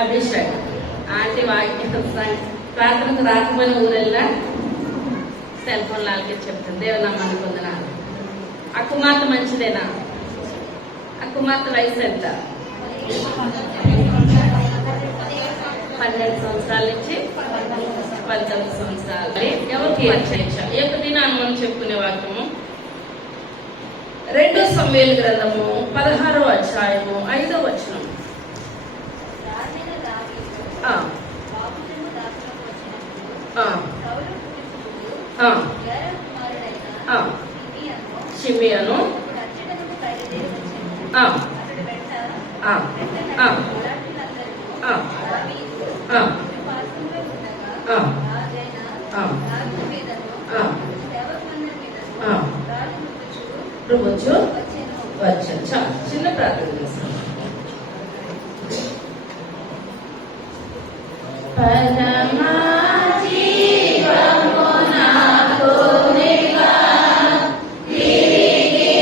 Abhishek aunty వాక్యం ప్రార్థనకు రాకపోయిన ఊరెళ్ళా cell phone లాగే చెప్తుంది. దేవుని నామాన్ని పొందనాలు. ఆ కుమార్తె మంచిదేనా? ఆ కుమార్తె వయసు ఎంత? 12 సంవత్సరాల నుంచి 19 సంవత్సరాలు. ఎవరికి అక్షయించాలి? ఏ దినాన్ని మనం చెప్పుకునే వాక్యము 2 సమూయేలు గ్రంథము 16వ అధ్యాయము 5వ వచనం. షిమియను రువచ్చు వచ్చాను. చాలా చిన్న ప్రార్థన చేస్తాను. పరమా జీవము నాకు నీవా, తిరిగి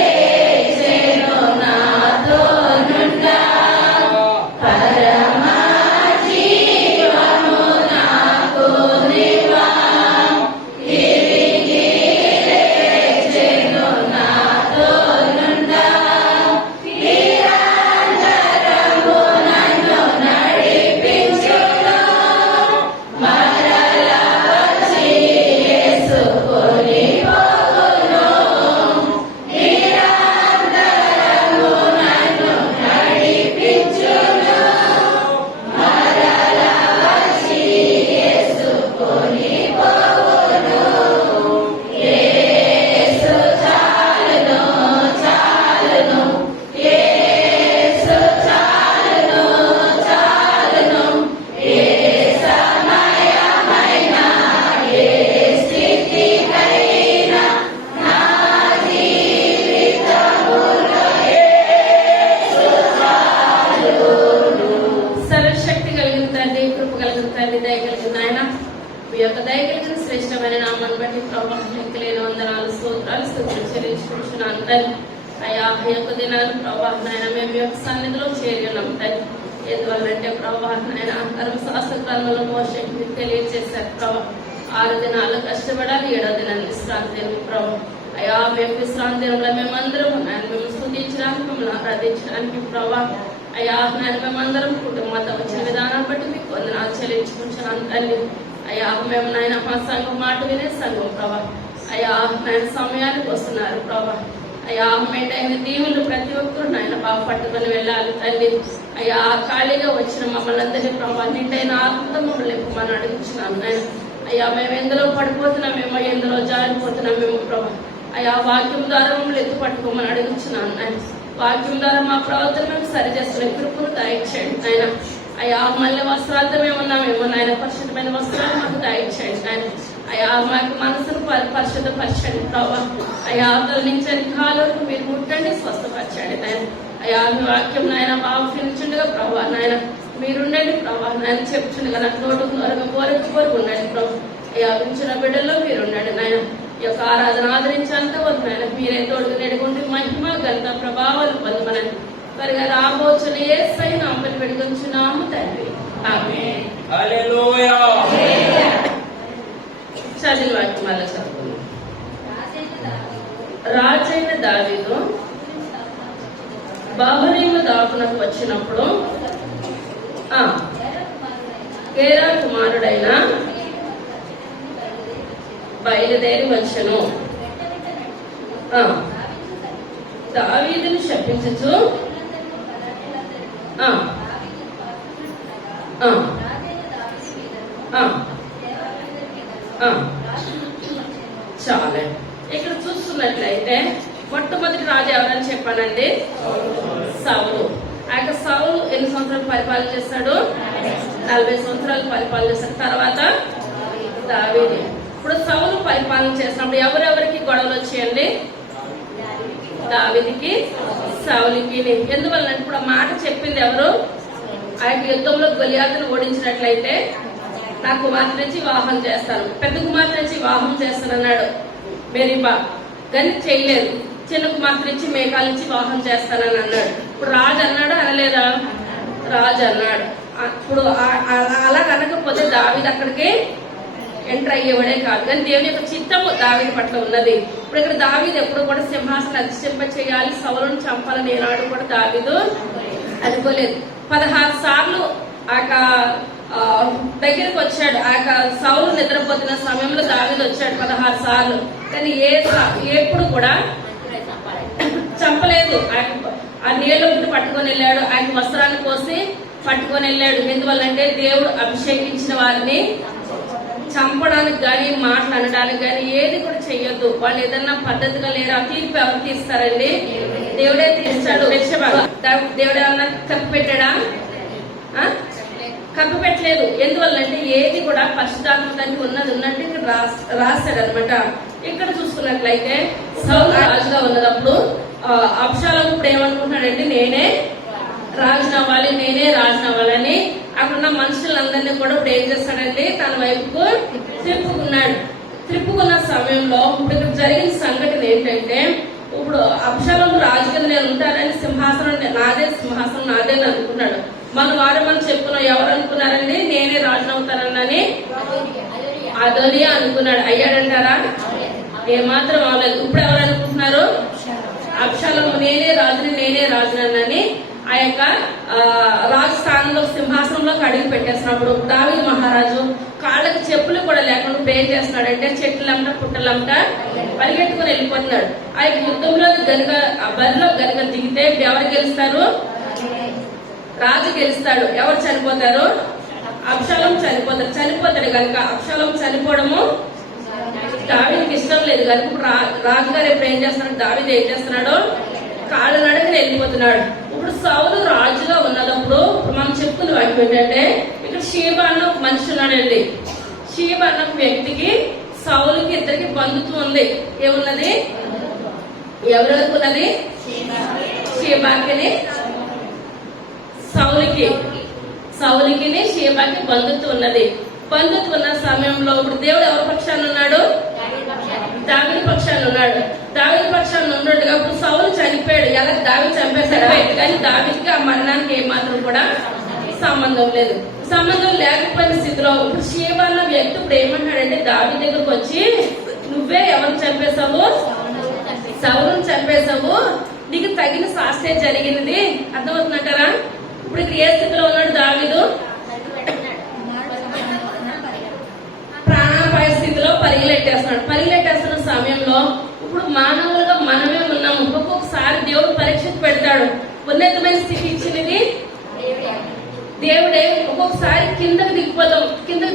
లేచెను నాతో నుండా. పరమా జీవము నాకు నీవా, తిరిగి లేచెను నాతో నుండా. నిరంతరము నన్ను నడిపించును, మరల వచ్చి యేసుకొని పోవును. నిరంతరము నన్ను నడిపించును, మరల వచ్చి యేసుకొని పోవును. యేసు చాలును, చాలును, యేసు చాలును, చాలును. ఏ సమయమైన ఏ స్థితికైనా నా జీవితములో యేసు చాలును. సర్వశక్తి కలిగిన తండ్రి, కృప కలిగిన తండ్రి, దయ కలిగిన ఆయన, మీ యొక్క దయ కలిగిన శ్రేష్టమైన నామాన్ని బట్టి ప్రభావం లేని వందనాలు, స్తోత్రాలు, స్తుతులు చెల్లించుకుంటున్నాను తండ్రి. అయ్యా ఈ యొక్క దినాలు ప్రభావం ఆయన మేము యొక్క సన్నిధిలో చేరి ఉన్నాం తండ్రి. ఎందువల్లంటే ప్రభావం ఆయన ధర్మశాస్త్ర గ్రంథంలో మోషేకి మీరు తెలియజేశారు ప్రభావం. 6 దినాలు కష్టపడాలి, 7వ దినాన్ని విశ్రాంతి దినం ప్రభావం. అయ్యా మేము విశ్రాంతి దినంలో మేమందరం ఆయన మేము స్తుతించడానికి, మిమ్మల్ని ఆరాధించడానికి ప్రభావం. అయ్యా ఆయన మేమందరం కుటుంబంతో వచ్చిన విధానాన్ని బట్టి మీకు వందనాలు చెల్లించుకుంటున్నాను తండ్రి. అయ్యా మేము నాయన మా సంఘం మాట వినే సంఘం ప్రభా. అయ్యా నాయన సమయానికి వస్తున్నారు ప్రభా. అయ్యా మెండైన దీవులు ప్రతి ఒక్కరు నాయన బాగా పట్టుకొని వెళ్ళాలి తండ్రి. అయ్యా ఖాళీగా వచ్చిన మమ్మల్ని అందరినీ ప్రభా నిండైన ఆత్మతో మమ్మల్ని ఎక్కువని అడుగుతున్నాను నాయన. అయ్యా మేము ఎందులో పడిపోతున్నామేమో, ఎందులో జారిపోతున్నామేమో ప్రభా. అయ్యా వాక్యం ద్వారా మమ్మల్ని ఎత్తు పట్టుకోమని అడుగుతున్నాను నాయన. వాక్యం ద్వారా మా ప్రవర్తన మేము సరి చేసుకునే కృపను దయచేయండి నాయన. అయ్యా మళ్ళీ వస్త్రాలతో మేము ఉన్నామేమో నాయన, పరిశుద్ధమైన వస్త్రాలు మాకు దయచేయండి నాయన. అయ్యా మాకు మనసును పరిశుద్ధపరచండి ప్రభా. అయ్యా అతల నుంచి కాలు వరకు మీరు ముట్టండి, స్వస్థపరచండి నాయన. అయ్యా మీ వాక్యం నాయన బాగా ఫినిచుండగా ప్రభా నాయన మీరుండండి ప్రభా. నాయన చెప్పుచుండగా నాకు నోటు కోరకు ఉండండి ప్రభా. అయ్యా ఉంచిన బిడ్డల్లో మీరుండండి నాయన. ఈ యొక్క ఆరాధన ఆదరించేంత వరకు నాయన మీరే తోడుగా నెడుకుంటూ మహిమ ఘనత ప్రభావాలు పొందమనండి. త్వరగా రాబోచున్న యేసయ్య నామమున వేడుకొంచున్నాము తండ్రి, ఆమేన్. హల్లెలూయా. చదివిన వాక్యం మళ్ళీ చదువుకుందాం. రాజైన దావీదు బహరీము దాపునకు వచ్చినప్పుడు గేరా కుమారుడైన బయలుదేరి వచ్చెను. దావీదును శపించుచు చాలే. ఇక్కడ చూస్తున్నట్లయితే మొట్టమొదటి రాజు ఎవరని చెప్పానండి? సౌలు. ఆ యొక్క సౌలు ఎన్ని సంవత్సరాలు పరిపాలన చేస్తాడు? 40 సంవత్సరాలు పరిపాలన చేస్తాడు. తర్వాత దావీదు. ఇప్పుడు సౌలు పరిపాలన చేసినప్పుడు ఎవరెవరికి గొడవలు వచ్చాయండి? దావీదుకి, సౌలుకి. ఎందువల్ల ఇప్పుడు ఆ మాట చెప్పింది ఎవరు? ఆ యొక్క యుద్ధంలో గొలియాతును ఓడించినట్లయితే నా కుమార్తె నుంచి వివాహం చేస్తాను, పెద్ద కుమార్తె నుంచి వివాహం చేస్తాను అన్నాడు మెరీబా. కానీ చేయలేదు. చిన్న కుమార్తె నుంచి మేకాల నుంచి వివాహం చేస్తానని అన్నాడు. ఇప్పుడు రాజు అన్నాడు అనలేదా? రాజు అన్నాడు. అప్పుడు అలా అనకపోతే దావీదు అక్కడికి ఎంటర్ అయ్యేవాడే కాదు. కానీ దేవుని యొక్క చిత్తము దావీదు పట్ల ఉన్నది. ఇప్పుడు ఇక్కడ దావీదు ఎప్పుడు కూడా సింహాసనం అధిష్టింప చేయాలి, సౌలును చంపాలని ఏనాడు కూడా దావీదు అనుకోలేదు. 16 సార్లు దగ్గరికి వచ్చాడు. సౌలు నిద్రపోతున్న సమయంలో దావీదు వచ్చాడు 16 సార్లు. కానీ ఎప్పుడు కూడా చంపలేదు. ఆ నీళ్ళు పట్టుకొని వెళ్ళాడు, ఆయన వస్త్రాన్ని కోసి పట్టుకొని వెళ్ళాడు. ఎందువల్లంటే దేవుడు అభిషేకించిన వారిని చంపడానికి గాని, మాటలు అనడానికి గాని ఏది కూడా చెయ్యొద్దు. వాళ్ళు ఏదన్నా పద్ధతిగా లేరు. ఆ తీర్పు ఎవరు తీస్తారండి? దేవుడే తీస్తాడు. దేవుడు ఏమన్నా కప్పు పెట్టాడా? కప్పు పెట్టలేదు. ఎందువల్లంటే ఏది కూడా పరిశుద్ధాత్మకి ఉన్నది ఉన్నట్టు ఇక్కడ రాస్తాడు అనమాట. ఇక్కడ చూసుకున్నట్లయితే సౌలు రాజుగా ఉన్నదప్పుడు అబ్షాలోము ఇప్పుడు ఏమనుకుంటున్నాడంటే నేనే రాజునవ్వాలని అక్కడున్న మనుషులందరినీ కూడా ఇప్పుడు ఏం చేస్తాడంటే తన వైపుకు త్రిప్పుకున్న సమయంలో ఇప్పుడు ఇక్కడ జరిగిన సంఘటన ఏంటంటే, ఇప్పుడు అబ్షాలోము రాజు కింద నేను ఉంటానని సింహాసనం నాదే అని అనుకున్నాడు. మనం చెప్పుకున్నాం. ఎవరు అనుకున్నారండి? నేనే రాజునవుతానని అదోనియా అనుకున్నాడు. అయ్యాడంటారా? ఏమాత్రం అవలేదు. ఇప్పుడు ఎవరు అనుకుంటున్నారు? అబ్షాలోము నేనే రాజునని ఆ యొక్క రాజు స్థానంలో సింహాసనంలోకి అడిగి పెట్టేస్తున్నప్పుడు దావీదు మహారాజు కాళ్ళకి చెప్పులు కూడా లేకుండా ఇప్పుడు ఏం చేస్తున్నాడంటే చెట్లంట పుట్టలంట పరిగెట్టుకుని వెళ్ళిపోతున్నాడు. ఆ యొక్క యుద్ధంలో బరిలో గనుక దిగితే ఎవరు గెలుస్తారు? రాజు గెలుస్తాడు. ఎవరు చనిపోతారు? అబ్షాలోము చనిపోతాడు కనుక అబ్షాలోము చనిపోవడము దావీదుకి ఇష్టం లేదు కనుక ఇప్పుడు రాజుగారు ఎప్పుడు ఏం చేస్తున్నాడు? దావీదు ఏం చేస్తున్నాడు? కాళ్ళ నడకని వెళ్ళిపోతున్నాడు. ఇప్పుడు సౌలు రాజుగా ఉన్నప్పుడు మనం చెప్పుకున్న వాటి ఏంటంటే, ఇక్కడ షీబా అన్న ఒక మనిషి ఉన్నాడండి. షీబా అన్న వ్యక్తికి సౌలుకి ఇద్దరికి బంధుత్వం ఉంది. ఏమున్నది? ఎవరెవరికి ఉన్నది? షీబాకిని సౌలుకి షీబాకి బంధుత్వం ఉన్నది. బంధుత్వం ఉన్న సమయంలో ఇప్పుడు దేవుడు ఎవరి పక్షాన్ని ఉన్నాడు? దావీదు పక్షాన్ని ఉన్నాడు. దావీదు పక్షాన్ని ఉన్నట్టుగా ఇప్పుడు సౌలు చనిపోయాడు. ఎలా? దావీదు చంపేశాడు. కానీ దావీదుకి ఆ మరణానికి ఏమాత్రం కూడా సంబంధం లేదు. సంబంధం లేకపోయిన స్థితిలో ఇప్పుడు షీబా అన్న వ్యక్తి ఇప్పుడు ఏమంటాడంటే దావీదు దగ్గరకు వచ్చి, నువ్వే ఎవరిని చంపేశావు? సౌలుని చంపేశావు. నీకు తగిన శాస్త్రే జరిగినది. అర్థమవుతుందంటారా? ఇప్పుడు ఇక్కడ ఏ స్థితిలో ఉన్నాడు దావీదు? ప్రాణాపాయ స్థితిలో పరిగెట్టేస్తున్న సమయంలో ఇప్పుడు మానవులుగా మనమే ఉన్నాము. ఒక్కొక్కసారి దేవుడు పరీక్షకు పెడతాడు. ఉన్నతమైన స్థితి ఇచ్చినది దేవుడే. ఒక్కొక్కసారి కిందకు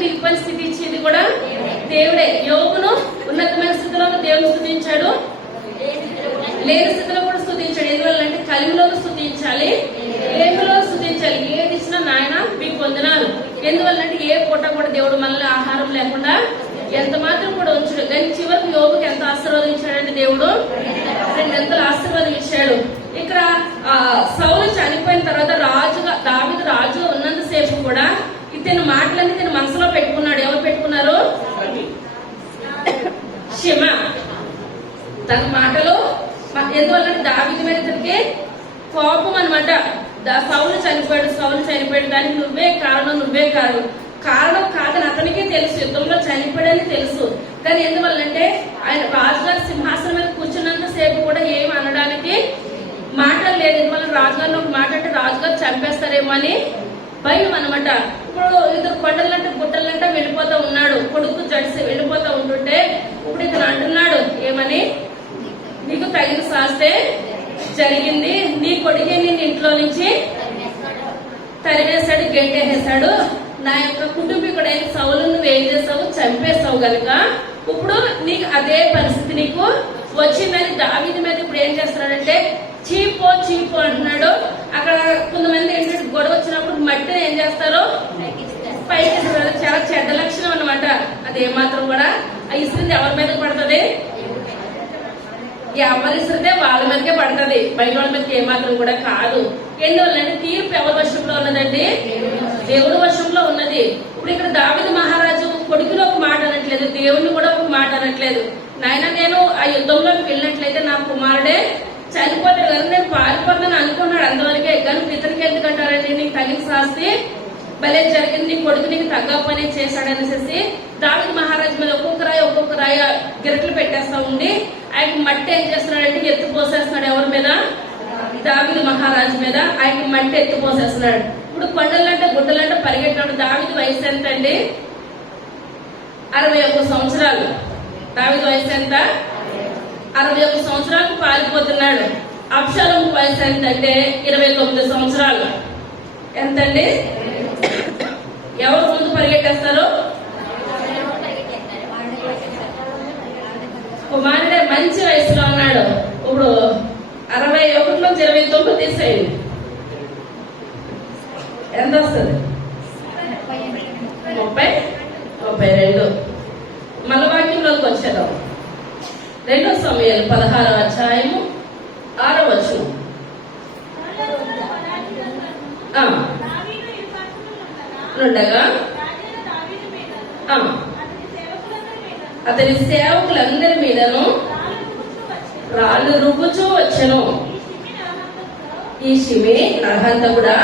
దిగిపోయిన స్థితి ఇచ్చింది కూడా దేవుడే. యోగును ఉన్నతమైన స్థితిలో దేవుడు స్తుతించాడు, లేని స్థితిలో కూడా స్తుతించాడు. ఎందువల్లంటే కలిమిలోనూ స్తుతించాలి, లేమిలో స్తుతించాలి. ఏది ఇచ్చినా నాయన మీకు వందనాలు. ఎందువల్లంటే ఏ పూట కూడా దేవుడు మనల్ని ఆహారం లేకుండా ఎంత మాత్రం కూడా ఉంచాడు. కానీ చివరికి యోగుకి ఎంత ఆశీర్వాదించాడంటే దేవుడు 2 ఎంతలు ఆశీర్వాదం ఇచ్చాడు. ఇక్కడ సౌలు చనిపోయిన తర్వాత దావీదు రాజుగా ఉన్నంతసేపు కూడా ఇతని మాటలన్నీ తన మనసులో పెట్టుకున్నాడు. ఎవరు పెట్టుకున్నారు? క్షమ. తన మాటలు ఎందువల్ల దావీదు మీద ఇతనికి కోపం అనమాట. సౌలు చనిపోయాడు దానికి నువ్వే కారణం కాదని అతనికే తెలుసు. యుద్ధంలో చనిపోయాడని తెలుసు. కానీ ఎందువల్లంటే ఆయన రాజుగారి సింహాసనం మీద కూర్చున్నంత సేపు కూడా ఏం అనడానికి మాటలు లేదు. ఎందువల్ల రాజుగారిని ఒక మాట అంటే రాజుగారు చంపేస్తారేమో అని భయం అనమాట. ఇప్పుడు ఇద్దరు కొండలంటే గుట్టలంటే వెళ్ళిపోతా ఉన్నాడు. కొడుకు జడిసి వెళ్ళిపోతా ఉంటుంటే ఇప్పుడు ఇతను అంటున్నాడు ఏమని, నీకు తగిన శాస్తే జరిగింది. నీ కొడుకే నేను ఇంట్లో నుంచి తరివేశాడు, గెంటేసాడు. నా యొక్క కుటుంబీకుడైన సౌలు నువ్వు ఏం చేసావు? చంపేస్తావు గనుక ఇప్పుడు నీకు అదే పరిస్థితి నీకు వచ్చిందని దావీదు మీద ఇప్పుడు ఏం చేస్తున్నాడంటే చీపో అంటున్నాడు. అక్కడ కొంతమంది ఏంటంటే గొడవ వచ్చినప్పుడు మట్టిని ఏం చేస్తారు? పైకి చాలా చెడ్డ లక్షణం అనమాట. అది ఏమాత్రం కూడా ఆ ఇసురు ఎవరి మీద పడుతుంది? ఎవరి ఇసురితే వాళ్ళ మీదకే పడుతుంది, బయట వాళ్ళ మీదకి ఏమాత్రం కూడా కాదు. ఎందువల్లంటే తీర్పు ఎవరి వశంలో ఉన్నదండి? దేవుడి వశంలో ఉన్నది. ఇప్పుడు ఇక్కడ దావీదు మహారాజు కొడుకులో ఒక మాట అనట్లేదు, దేవుడిని కూడా ఒక మాట అనట్లేదు. నాయన నేను ఆ యుద్ధంలోకి వెళ్ళినట్లయితే నా కుమారుడే చనిపోతాడు కదా, నేను పారిపోతాను అనుకున్నాడు అంతవరకే. కానీ పితరికి ఎందుకంటారండి, నీకు తగిన శాస్తి భలే జరిగింది, నీ కొడుకు నీకు తగ్గ పని చేశాడు అనేసి దావీదు మహారాజు మీద ఒక్కొక్క రాయ గిరట్లు పెట్టేస్తా ఉండి ఆయన మట్టి ఏం చేస్తున్నాడంటే ఎత్తు పోసేస్తున్నాడు. ఎవరి మీద? దావీదు మహారాజు మీద ఆయన మట్టి ఎత్తు పోసేస్తున్నాడు. ఇప్పుడు కొండలంటే గుడ్డలంటే పరిగెట్టినప్పుడు దావీదు వయసు ఎంత అండి? 61 సంవత్సరాలు. దావీదు వయసు ఎంత? 61 సంవత్సరాలకు పారిపోతున్నాడు. అబ్షాలోము వయసు ఎంత అంటే 29 సంవత్సరాలు. ఎంతండి? ఎవరు ముందు పరిగెట్టేస్తారు? కుమారుడే మంచి వయసులో ఉన్నాడు. ఇప్పుడు 61లో 29 తీసేయండి, ఎంత వస్తుంది? 32. మళ్ళా వాక్యంలోకి వచ్చేద్దాం. 2 సమయాలు 16వ అధ్యాయము 6వ వచనం. ఉండగా అతని సేవకులందరి మీదను రాళ్ళు రుబ్బుచూ వచ్చెను. ఈ షిమి నరహంతకుడా,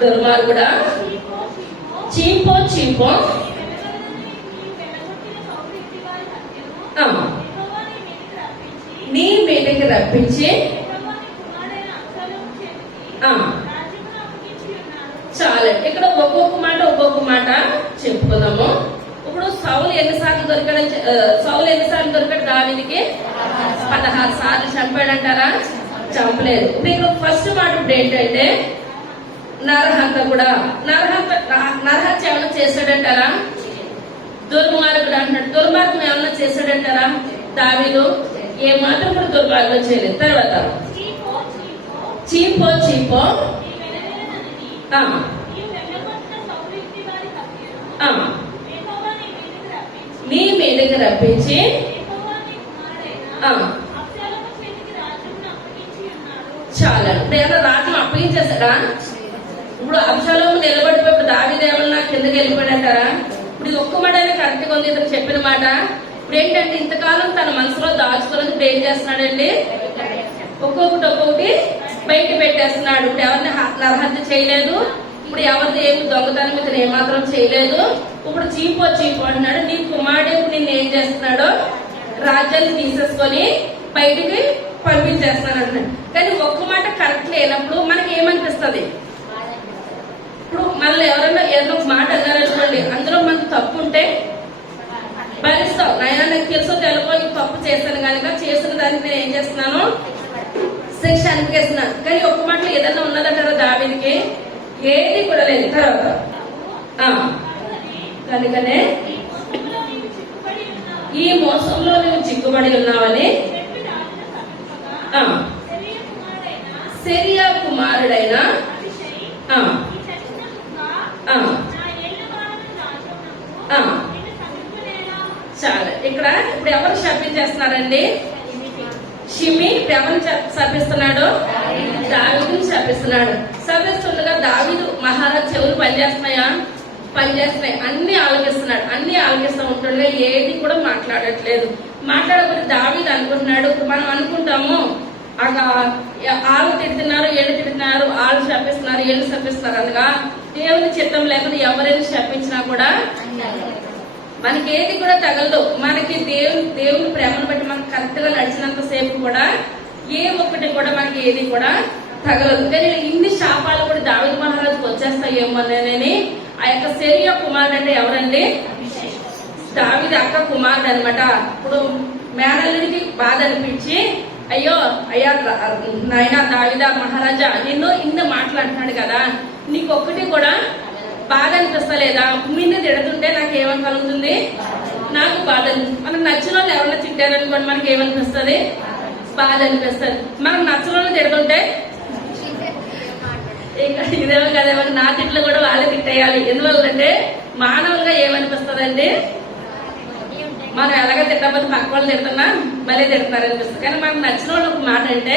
దుర్మార్గుడా, చీపో నీ మీదకి రప్పించి చాలు. ఇక్కడ ఒక్కొక్క మాట చెప్పుకుందాము. ఇప్పుడు సౌలు ఎన్నిసార్లు దొరికాడు దావీదుకి? 16 సార్లు. చంపాడంటారా? చంపలేదు. ఇప్పుడు ఇక్కడ ఫస్ట్ మాట ఇప్పుడు ఏంటంటే నరహత్య ఏమన్నా చేశాడంటారా? దుర్మార్గుడు అంటున్నాడు. దుర్మార్గం ఏమన్నా చేశాడంటారా? దావీదు ఏమాత్రం కూడా దుర్మార్గం చేయలేదు. తర్వాత చీపో నీ మీదకి రప్పించి చాలా. ఇప్పుడు ఏమన్నా రాజ్యం అప్పగించేశాడా? ఇప్పుడు అబ్షాలోము నిలబడిపోయి దావీదు ఏమన్నా కిందకి వెళ్ళిపోయాడంటారా? ఇప్పుడు ఇది ఒక్క మాట అనేది కరెక్ట్ గా ఉంది ఇతను చెప్పిన మాట. ఇప్పుడు ఏంటంటే ఇంతకాలం తన మనసులో దాచుకోలేదు. ఇప్పుడు ఏం చేస్తున్నాడండి? ఒక్కొక్కటి బయట పెట్టేస్తున్నాడు. ఇప్పుడు ఎవరిని నరహత్య చేయలేదు. ఇప్పుడు ఎవరిది ఏమి దొంగతనం ఇతను ఏమాత్రం చేయలేదు. ఇప్పుడు చీపో అంటున్నాడు. నీ కుమారుడు నిన్ను ఏం చేస్తున్నాడో రాజ్యాన్ని తీసేసుకొని బయటికి పంపించేస్తున్నాడు అంటున్నాడు. కానీ ఒక్క మాట కరెక్ట్ లేనప్పుడు మనకి ఏమనిపిస్తుంది? ఇప్పుడు మళ్ళీ ఎవరైనా ఏదో మాట అన్నారనుకోండి, అందులో మనకు తప్పు ఉంటే భరిస్తాం. నాయన నాకు తెలుసో తెలుకో తప్పు చేశాను కనుక చేసిన దానికి నేను ఏం చేస్తున్నాను? శిక్ష అనిపిస్తున్నాను. కానీ ఒక్క మాటలో ఏదైనా ఉన్నదంటారా దావీదుకి? ఏది కూడా లేదు. తర్వాత కనుకనే ఈ మోసంలో నువ్వు చిక్కుబడి ఉన్నావని సిరియా కుమారుడైన చాలా. ఇక్కడ ఇప్పుడు ఎవరు శపించేస్తున్నారండి? షిమి ఎవరిని శపిస్తున్నాడు? దావీదుని శపిస్తున్నాడు. శపిస్తుండగా దావీదు మహారాజ్ చెవులు పనిచేస్తున్నాయి. అన్ని ఆలోచిస్తున్నాడు. అన్ని ఆలోచిస్తూ ఉంటుండగా ఏది కూడా మాట్లాడట్లేదు. మాట్లాడకపోతే దావీదు అనుకుంటున్నాడు. మనం అనుకుంటాము ఆళ్ళు తిడుతున్నారు, ఏళ్ళు తిడుతున్నారు, ఆళ్ళు శపిస్తున్నారు, ఏళ్ళు శపిస్తున్నారు అనగా దేవుని చిత్తం లేకుండా ఎవరైనా శపించినా కూడా మనకి ఏది కూడా తగలదు. మనకి దేవుని ప్రేమను బట్టి మనకు కరెక్ట్ గా నడిచినంత సేపు కూడా ఏ ఒక్కటి కూడా మనకి ఏది కూడా తగలదు. కానీ ఇన్ని శాపాలు కూడా దావీదు మహారాజుకు వచ్చేస్తాయేమోనని ఆ యొక్క సిరియా కుమారుడు అంటే ఎవరండి? దావీదు అక్క కుమారుడు అనమాట. ఇప్పుడు మేనల్లుడికి బాధ అనిపించి అయ్యా నాయన దావీదా మహారాజా నిన్ను ఇన్ని మాట్లాడుతున్నాడు కదా, నీకు ఒక్కటి కూడా బాధ అనిపిస్తలేదా? నిన్ను తిడుతుంటే నాకు ఏమని కలుగుతుంది? నాకు బాధ. మనకు నచ్చిన వాళ్ళు ఎవరన్నా తిట్టారనుకోండి మనకి ఏమనిపిస్తుంది? బాధ అనిపిస్తుంది. మనకు నచ్చిన వాళ్ళు తిడుతుంటే ఇదేమో కదేమో నా తిట్లు కూడా వాళ్ళే తిట్టేయాలి. ఎందువల్లంటే మానవులుగా ఏమనిపిస్తుందండి? మనం ఎలాగ తిట్టకపోతే పక్క వాళ్ళు తిడుతున్నా మళ్ళీ తిడుతున్నారు అనిపిస్తుంది. కానీ మనకు నచ్చిన వాళ్ళు ఒక మాట అంటే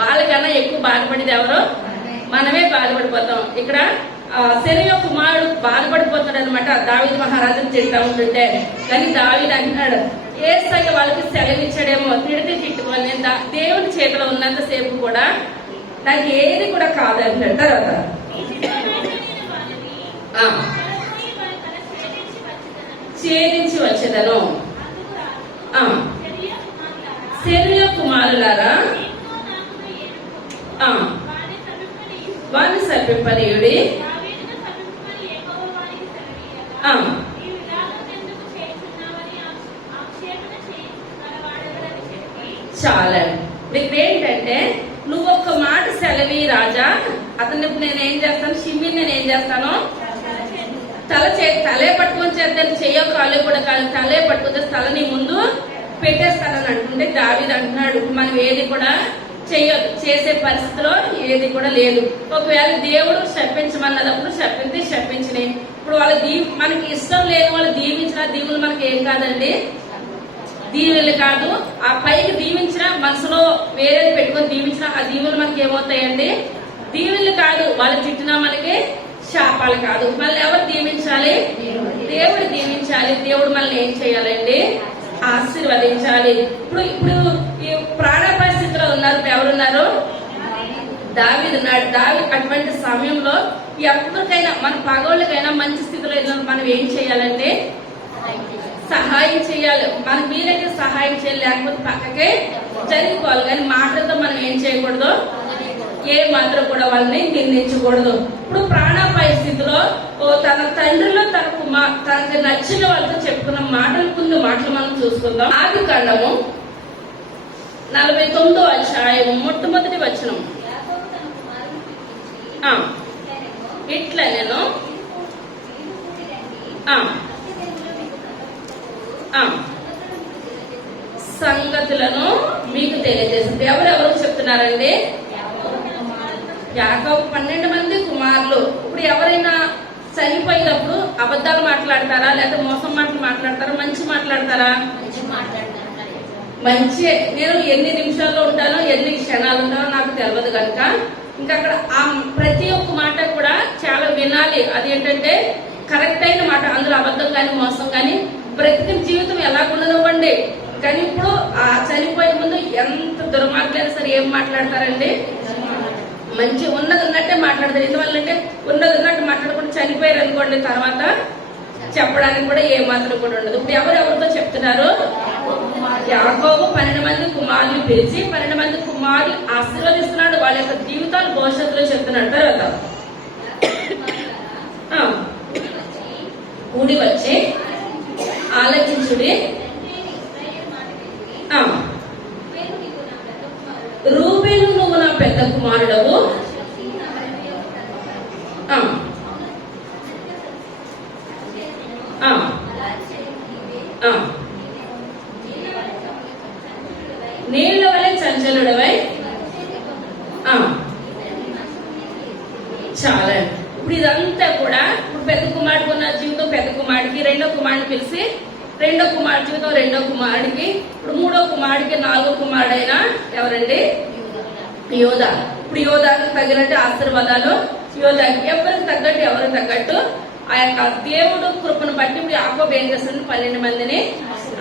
వాళ్ళకన్నా ఎక్కువ బాధపడేది ఎవరో మనమే బాధపడిపోతాం. ఇక్కడ సెరూయా కుమారుడు బాధపడిపోతాడు అనమాట. దావీదు మహారాజుని తింటా ఉంటుంటే, కానీ దావీదు అంటున్నాడు, యేసయ్య వాళ్ళకి సెలవిచ్చాడేమో, తిడితే తిట్టుకొని దేవుని చేతిలో ఉన్నంతసేపు కూడా నాకు ఏది కూడా కాదంటాడు. తర్వాత ఛేదించి వచ్చేదను. సెరూయా కుమారులారా వారిని సమీపనీయుడి. చాలా ఇప్పుడు ఏంటంటే, నువ్వు ఒక్క మాట సెలవి రాజా, అతన్ని నేనేం చేస్తాను, షిమ్మిని నేనేం చేస్తాను, తలే పట్టుకొని చేస్తాను, చెయ్యో కాలు కూడా కాదు, తలే పట్టుకుంటే తల నీ ముందు పెట్టేస్తానని అంటుంటే దావీదు అంటున్నాడు, మనం ఏది కూడా చెయ్యొద్దు, చేసే పరిస్థితిలో ఏది కూడా లేదు. ఒకవేళ దేవుడు శపించమన్నప్పుడు శపించినాయి. ఇప్పుడు వాళ్ళ మనకి ఇష్టం లేని వాళ్ళు దీవించిన దీవులు మనకి ఏం కాదండి, దీవులు కాదు. ఆ పైకి దీవించిన, మనసులో వేరేది పెట్టుకొని దీవించిన ఆ దీవులు మనకి ఏమవుతాయండి, దీవులు కాదు. వాళ్ళు తిట్టినా మనకి శాపాలు కాదు. మళ్ళీ ఎవరు దీవించాలి, దేవుడు దీవించాలి. దేవుడు మనల్ని ఏం చేయాలండి, ఆశీర్వదించాలి. ఇప్పుడు ఈ ప్రాణాపాయ స్థితిలో ఉన్నారు, ఎవరున్నారు, దావీదు ఉన్నాడు. దావీదు అటువంటి సమయంలో ఎవరికైనా, మన పగోళ్ళకైనా మంచి స్థితిలో మనం ఏం చేయాలంటే సహాయం చేయాలి. మనకు వీలైతే సహాయం చేయాలి, లేకపోతే పక్కకే జరిగిపోవాలి. కానీ మాటలతో మనం ఏం చేయకూడదు, ఏ మాత్రం కూడా వాళ్ళని నిందించకూడదు. ఇప్పుడు ప్రాణాపాయ స్థితిలో తన తండ్రిలో తనకు నచ్చిన వాళ్ళతో చెప్పుకున్న మాటలు మనం చూసుకుందాం. ఆదికాండము 49వ అధ్యాయము మొట్టమొదటి వచనం. ఇట్లా నేను సంగతులను మీకు తెలియజేస్తుంది. ఎవరెవరు చెప్తున్నారండి, యాకోబు 12 మంది కుమారులు. ఇప్పుడు ఎవరైనా చనిపోయినప్పుడు అబద్ధాలు మాట్లాడతారా, లేదా మోసం మాటలు మాట్లాడతారా, మంచి మాట్లాడతారా? మంచి. నేను ఎన్ని నిమిషాల్లో ఉంటానో, ఎన్ని క్షణాలు ఉంటానో నాకు తెలియదు కనుక ఇంకా అక్కడ ఆ ప్రతి ఒక్క మాట కూడా చాలా వినాలి. అది ఏంటంటే కరెక్ట్ అయిన మాట, అందులో అబద్ధం కానీ మోసం కానీ. బ్రతికిన జీవితం ఎలాగుండనివ్వండి, కానీ ఇప్పుడు ఆ చనిపోయే ముందు ఎంత దుర్మార్గులైనా సరే ఏం మాట్లాడతారండి, మంచి ఉన్నది ఉన్నట్టే మాట్లాడతారు. ఎందువల్లంటే ఉన్నది ఉన్నట్టు మాట్లాడకుండా చనిపోయారు అనుకోండి, తర్వాత చెప్పడానికి కూడా ఏ మాత్రం కూడా ఉండదు. ఇప్పుడు ఎవరెవరితో చెప్తున్నారు, యాకోబు 12 మంది కుమారులు పిలిచి 12 మంది కుమారులు ఆశీర్వదిస్తున్నాడు. వాళ్ళ యొక్క జీవితాలు భవిష్యత్తులో చెప్తున్నాడు. తర్వాత కూడి వచ్చి ఆలోచించుడి, రూబేను నువ్వు నా పెద్ద కుమారుడవు, నీళ్ల వలె చంచలుడవై. చాలా. ఇప్పుడు ఇదంతా కూడా ఇప్పుడు పెద్ద కుమారుడికి ఉన్న జీవితం పెద్ద కుమారుడికి, రెండో కుమారుడిని పిలిచి రెండో కుమారుడి జీవితం రెండో కుమారుడికి, ఇప్పుడు మూడో కుమారుడికి, నాలుగో కుమారుడైనా ఎవరండి, యోధా. ఇప్పుడు యోధాకి తగినట్టు ఆశీర్వాదాలు యోధాకి, ఎవరికి తగ్గట్టు ఎవరికి తగ్గట్టు ఆ యొక్క దేవుడు కృపను బట్టి ఇప్పుడు యాకోబు ఏం చేస్తుంది, 12 మందిని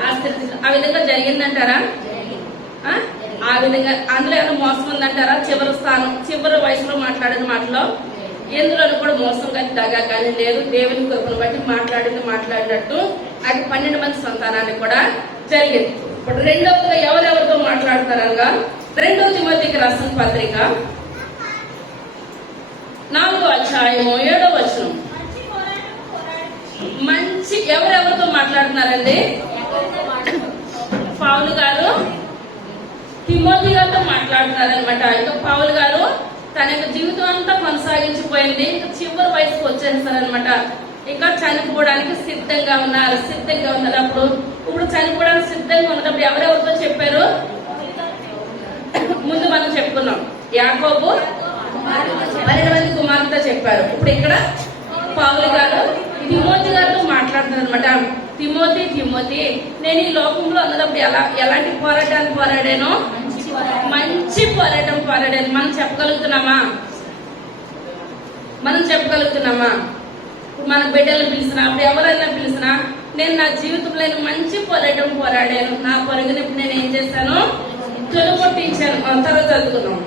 ఆశీర్వదించారు. ఆ విధంగా జరిగిందంటారా? ఆ విధంగా అందులో ఏమైనా మోసం ఉందంటారా? చివరి వయసులో మాట్లాడిన మాటలో ఎందులోనూ కూడా మోసం కానీ దగా కానీ లేదు. దేవుని కృపను బట్టి మాట్లాడినట్టు అది 12 మంది సంతానానికి కూడా జరిగింది. ఇప్పుడు రెండవదిగా ఎవరెవరితో మాట్లాడతారనగా 2వ తిమోతికి రాసిన పత్రిక 4వ అధ్యాయము 7వ వచనం. మంచి ఎవరెవరితో మాట్లాడుతున్నారండి? పౌలు గారు తిమోతి గారితో మాట్లాడుతున్నారనమాట. ఇంకా పౌలు గారు తన యొక్క జీవితం అంతా కొనసాగించిపోయింది, ఇంకా చివరి వయసుకు వచ్చేస్తారనమాట. ఇంకా చనిపోవడానికి సిద్ధంగా ఉన్నారు. ఇప్పుడు చనిపోవడానికి సిద్ధంగా ఉన్నప్పుడు ఎవరెవరితో చెప్పారు? ముందు మనం చెప్పుకున్నాం, యాకోబు 12 మంది కుమార్తెతో చెప్పారు. ఇప్పుడు ఇక్కడ పౌలు గారు తిమోతి గారితో మాట్లాడుతున్నారు అనమాట. తిమోతి, నేను ఈ లోకంలో ఉన్నప్పుడు ఎలాంటి పోరాటాలు పోరాడానో మంచి పోరాటం పోరాడాను. మనం చెప్పగలుగుతున్నామా? మనం చెప్పగలుగుతున్నామా? మన బిడ్డలను పిలిచినా, అప్పుడు ఎవరైనా పిలిచినా, నేను నా జీవితంలో మంచి పోరాడాను, నా పరుగుని నేను ఏం చేశాను, తొలగొట్టించాను. తర్వాత చదువుకున్నాం.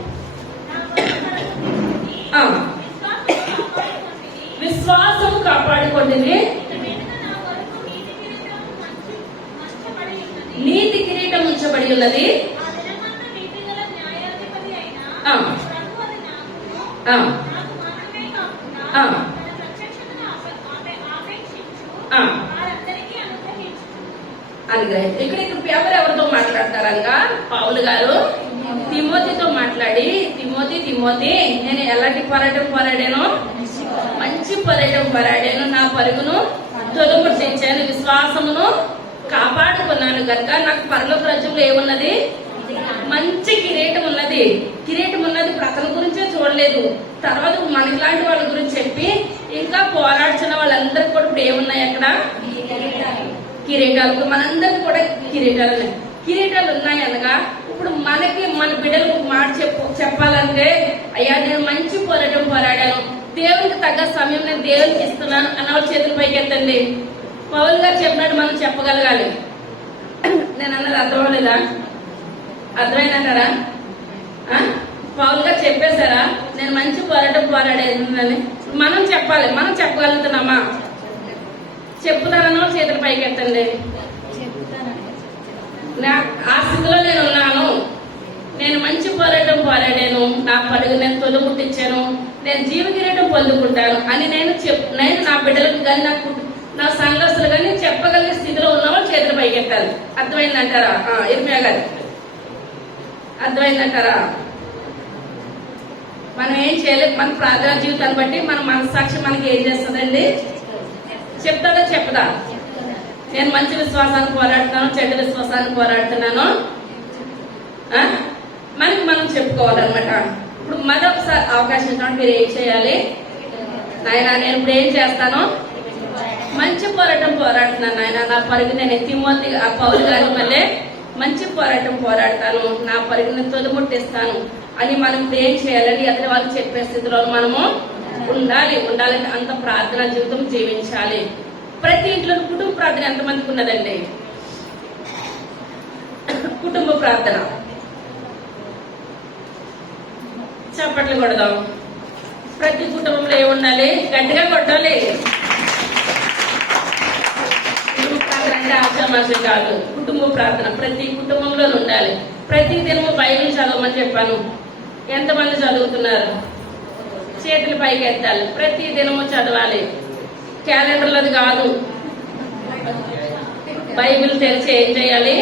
విశ్వాసం కాపాడుకోండి, నీతి కిరీటం ఉంచబడి ఉన్నది. ఇక్కడ ఎవరెవరితో మాట్లాడతారనగా పౌలు గారు తిమోతితో మాట్లాడి, తిమోతి నేను ఎలాంటి పోరాడాను, మంచి పోరాడాను, నా పరుగును తొలగొట్టించాను, విశ్వాసమును కాపాడుకున్నాను కనుక నాకు పరలోక రాజ్యంలో ఏమున్నది, మంచి కిరీటం ఉన్నది. అతని గురించే చూడలేదు, తర్వాత మనలాంటి వాళ్ళ గురించి చెప్పి ఇంకా పోరాడుతున్న వాళ్ళందరికీ కూడా ఇప్పుడు ఏమున్నాయి అక్కడ, కిరీటాలు. మనందరికి కూడా కిరీటాలు ఉన్నాయి అనగా ఇప్పుడు మనకి మన బిడ్డలకు ఒక మాట చెప్పాలంటే, అయ్యా నేను మంచి పోరాడాను, దేవునికి తగ్గ సమయం నేను దేవునికి ఇస్తున్నాను అన్న వాళ్ళ చేతులు పైకి ఎత్తండి. పౌలు గారు చెప్పినట్టు మనం చెప్పగలగాలి. నేను అన్నది అర్థమవలేదా? అర్థమైందంటారా? పౌలు గారు చెప్పేశారా నేను మంచి పోరాడేదని? మనం చెప్పాలి. మనం చెప్పగలుగుతున్నామా? చెప్పుతానో చేతులు పైకి ఎత్తండి. ఆ స్థితిలో నేను ఉన్నాను, నేను మంచి పోరాడాను, నా పరుగు నేను తొలగొట్టించాను, నేను జీవ కిరీటం పొందుకుంటాను అని నేను నా బిడ్డలకు కానీ నా సంఘస్థులు కానీ చెప్పగలిగే స్థితిలో ఉన్నవాళ్ళు చేతులు పైకి ఎత్తాలి. అర్థమైందంటారా? ఇర్మియా గారు అర్థమైందంటారా? మనం ఏం చేయలేదు. మన ప్రార్థనా జీవితాన్ని బట్టి మన మనస్సాక్షి మనకి ఏం చేస్తుందండి? చెప్తాడా చెప్పదా? నేను మంచి విశ్వాసాన్ని పోరాడుతున్నాను, చెడ్డ విశ్వాసాన్ని పోరాడుతున్నాను మనకి మనం చెప్పుకోవాలన్నమాట. ఇప్పుడు మరొకసారి అవకాశం ఇచ్చినప్పుడు మీరు ఏం చేయాలి? నాయన నేను ఇప్పుడు ఏం చేస్తాను, మంచి పోరాడుతున్నాను నాయన, నా పరుగు నేను తిమోతి ఆ పౌలు గారి వల్లే మంచి పోరాడతాను, నా పరుగుని తొలగొట్టిస్తాను అని మనం ఇప్పుడు ఏం చేయాలని ఎదురు వాళ్ళు చెప్పే స్థితిలో మనము ఉండాలంటే అంత ప్రార్థనా జీవితం జీవించాలి. ప్రతి ఇంట్లో కుటుంబ ప్రార్థన ఎంతమందికి ఉన్నదండి? కుటుంబ ప్రార్థన చప్పట్లు కొడదాం. ప్రతి కుటుంబంలో ఏముండాలి? గట్టిగా కొట్టాలి. కుటుంబ ప్రార్థన అంటే ఆశామాషం కాదు. కుటుంబ ప్రార్థన ప్రతి కుటుంబంలో ఉండాలి. ప్రతి దినము బైబిల్ చదవమని చెప్పాను. ఎంతమంది చదువుతున్నారు? చేతులు పైకి ఎత్తాలి. ప్రతి దినము చదవాలి. క్యాలెండర్లది కాదు, బైబిల్ తెరిచి ఏం చేయాలి?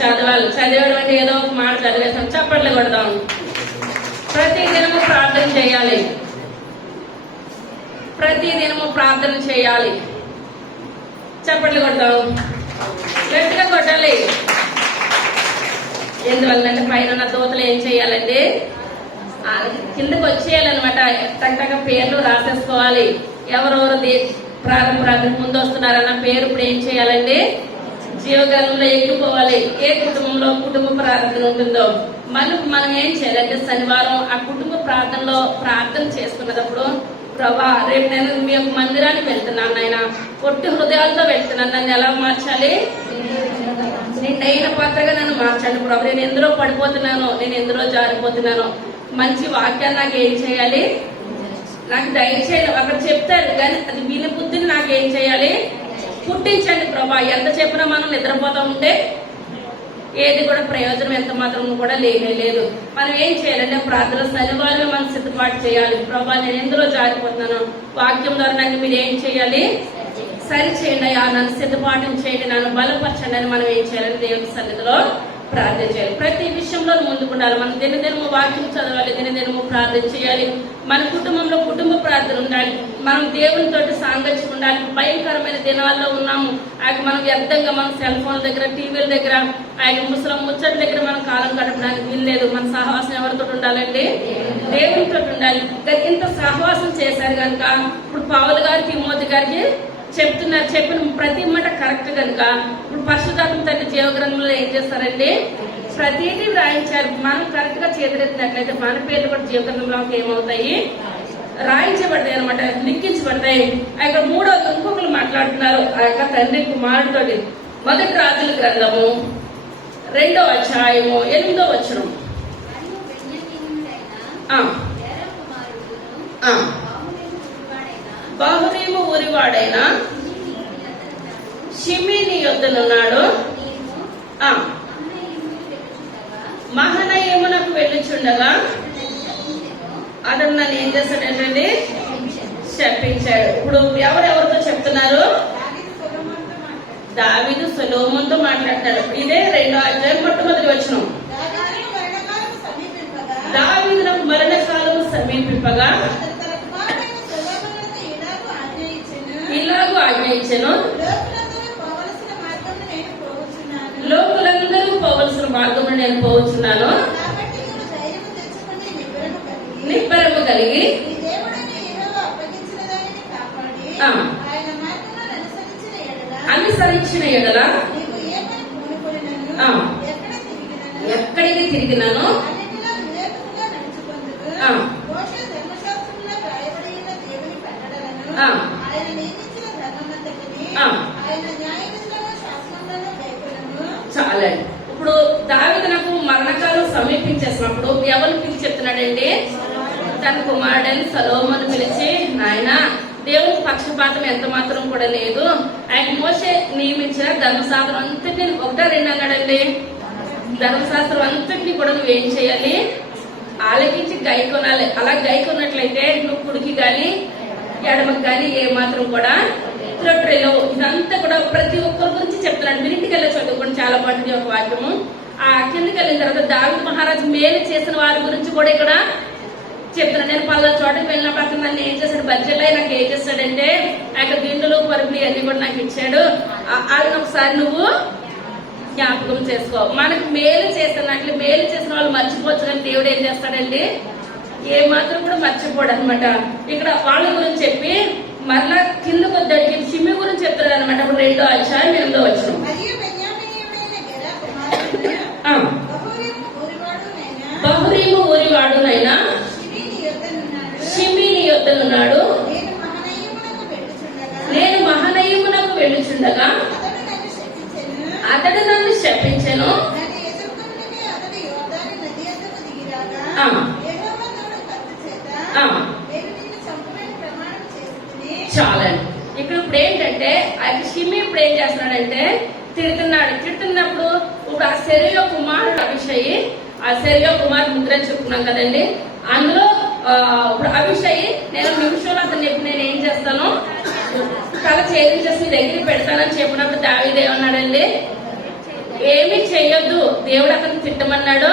చదవాలి. చదివడం అంటే ఏదో ఒక మాట చదివేస్తాం. చప్పట్లు కొడదాం. ప్రతి దినము ప్రార్థన చేయాలి. ప్రతి దినము ప్రార్థన చేయాలి. చప్పట్లు కొడదాం. గట్టిగా కొట్టాలి. ఎందువల్లంటే పైన ఉన్న దూతలు ఏం చేయాలండి? కిందకి వచ్చేయాలన్నమాట. టక్క పేర్లు రాసేసుకోవాలి. ఎవరెవరు ప్రారంభ ముందు వస్తున్నారన్న పేరు ఇప్పుడు ఏం చేయాలండి? జీవగ్రంథంలో ఎక్కిపోవాలి. ఏ కుటుంబంలో కుటుంబ ప్రార్థన ఉంటుందో మనం ఏం చేయాలంటే శనివారం ఆ కుటుంబ ప్రార్థనలో ప్రార్థన చేసుకున్నప్పుడు, ప్రభా రేపు నేను మీ యొక్క మందిరానికి వెళ్తున్నాను, ఆయన పొట్టి హృదయాలతో వెళ్తున్నాను, నన్ను ఎలా మార్చాలి? నిండైన పాత్రగా నన్ను మార్చండి ప్రభు. నేను ఎందులో పడిపోతున్నాను, నేను ఎందులో జారిపోతున్నాను, మంచి వాక్యాన్ని నాకు ఏం చేయాలి? నాకు దయచేయాలి. అక్కడ చెప్తారు కానీ అది విని బుద్ధిని నాకేం చేయాలి? పుట్టించండి ప్రభా. ఎంత చెప్పినా మనం నిద్రపోతా ఉంటే ఏది కూడా ప్రయోజనం ఎంత మాత్రం కూడా లేదు. మనం ఏం చేయాలంటే ప్రార్థన శనివారమే మనం సిద్ధపాటు చేయాలి. ప్రభా నేను ఎందులో జారిపోతున్నాను, వాక్యం ద్వారా నన్ను మీరు ఏం చేయాలి? సరి చేయండి అయ్యా, నన్ను సిద్ధపాటు చేయండి, నన్ను బలపరచండి అని మనం ఏం చేయాలి? దేవుని సన్నిధిలో ప్రార్థన చేయాలి. ప్రతి విషయంలో ముందుకు ఉండాలి. మనం దినదినము వాక్యం చదవాలి, దినదినము ప్రార్థన చేయాలి. మన కుటుంబంలో కుటుంబ ప్రార్థన ఉండాలి. మనం దేవునితో సాంగత్యం ఉండాలి. భయంకరమైన దినాల్లో ఉన్నాము. మనం వ్యర్థంగా మన సెల్ ఫోన్ దగ్గర, టీవీల దగ్గర, ముసలం ముచ్చట్ల దగ్గర మనం కాలం గడపడానికి వీల్లేదు. మన సహవాసం ఎవరితో ఉండాలండి? దేవునితో ఉండాలి. ఇంత సహవాసం చేశారు కనుక ఇప్పుడు పౌలు గారు తిమోతి గారికి చెప్పిన ప్రతి మాట కరెక్ట్ కనుక ఇప్పుడు పరిశుద్ధాత్మ తండ్రి జీవగ్రంథంలో ఏం చేస్తారండి? ప్రతిదీ వ్రాయించారు. మనం కరెక్ట్ గా చేతులెత్తినట్లయితే మన పేర్లు కూడా జీవగ్రంథంలోకి ఏమవుతాయి? రాయించబడతాయి అనమాట, లిఖించబడతాయి. ఆ యొక్క మూడవది ఇంకొకరు మాట్లాడుతున్నారు ఆ యొక్క తండ్రి కుమారుడితోటి. మొదటి రాజుల గ్రంథము 2వ అధ్యాయము 8వ వచనం. బహురీము ఊరివాడైన షిమీని యొద్దనున్నాడు. మహనయమునకు వెళ్ళుచుండగా అతను నన్ను ఏం చేస్తాడంటే శపించాడు. ఇప్పుడు ఎవరెవరితో చెప్తున్నారు? దావీదు సొలొమోనుతో మాట్లాడతాడు. ఇదే 2వ అధ్యాయం మొట్టమొదటి వచనం. దావీదునకు మరణకాలము సమీపింపగా ఇలాగూ ఆజ్ఞ ఇచ్చెను, లోకులందరూ పోవలసిన మార్గమును నేను పోవచ్చున్నాను. నిబ్బరము కలిగి అనుసరించిన ఎడల ఎక్కడికి తిరిగినాను చాలండి. ఇప్పుడు దావీదునకు మరణకాలం సమీపించేసినప్పుడు ఎవరిని పిలిచి చెప్తున్నాడండి? తన కుమారుడని సొలొమోను పిలిచి, నాయన దేవుని పక్షపాతం ఎంత మాత్రం కూడా లేదు, ఆయన మోషే నియమించిన ధర్మశాస్త్రం అంతటిని 1-2 అన్నాడండి. ధర్మశాస్త్రం అంతటిని కూడా నువ్వేం చేయాలి? ఆలకించి గైకొనాలి. అలా గైకొన్నట్లయితే నువ్వు కుడికి గాని ఎడమకి గాని ఏ మాత్రం కూడా త్రొట్టెలో. ఇదంతా కూడా ప్రతి ఒక్కరి గురించి చెప్తున్నాడు. మీరు ఇంటికి వెళ్ళి చదువుకోండి, చాలా బాగుంటుంది ఒక వాక్యము. ఆ కిందకి వెళ్ళిన తర్వాత దావీదు మహారాజు మేలు చేసిన వారి గురించి కూడా ఇక్కడ చెప్తున్నాను. నేను పలానా చోటకి వెళ్ళినప్పుడు అతను నన్ను ఏం చేశాడు, బడ్జెట్లో నాకు ఏం చేస్తాడంటే ఆ యొక్క దిండులు పరుపులు అన్ని కూడా నాకు ఇచ్చాడు. అది ఒకసారి నువ్వు జ్ఞాపకం చేసుకో. మనకు మేలు చేస్తున్నట్లు మేలు చేసిన వాళ్ళు మర్చిపోవచ్చు, కానీ దేవుడు ఏం చేస్తాడండి? ఏ మాత్రం కూడా మర్చిపోడు అనమాట. ఇక్కడ వాళ్ళ గురించి చెప్పి మరలా కిందకు వద్దడికి షిమి గురించి చెప్తాడు అనమాట. అప్పుడు 2వ అధ్యాయం 8వ వచనం. బహురీము ఊరివాడునైనా షిమీని యొద్దనున్నాడు. నేను మహనయమునకు వెళ్ళుచుండగా అతడు నన్ను శపించెను. చాలండి. ఇక్కడ ఇప్పుడు ఏంటంటే ఆ షిమి ఇప్పుడు ఏం చేస్తున్నాడంటే తిడుతున్నప్పుడు ఇప్పుడు ఆ సెరూయా కుమారుడు అభిషయి, ఆ సెరూయా కుమారుడు ముద్ర చెప్పుకున్నాం కదండి. అందులో ఇప్పుడు అభిషయి నేను నిమిషంలో అతను చెప్పి నేను ఏం చేస్తాను, తల ఛేదించేసి దగ్గరికి పెడతానని చెప్పినప్పుడు దావీదు ఏమన్నాడండి? ఏమీ చెయ్యొద్దు, దేవుడు అతను తిట్టమన్నాడు,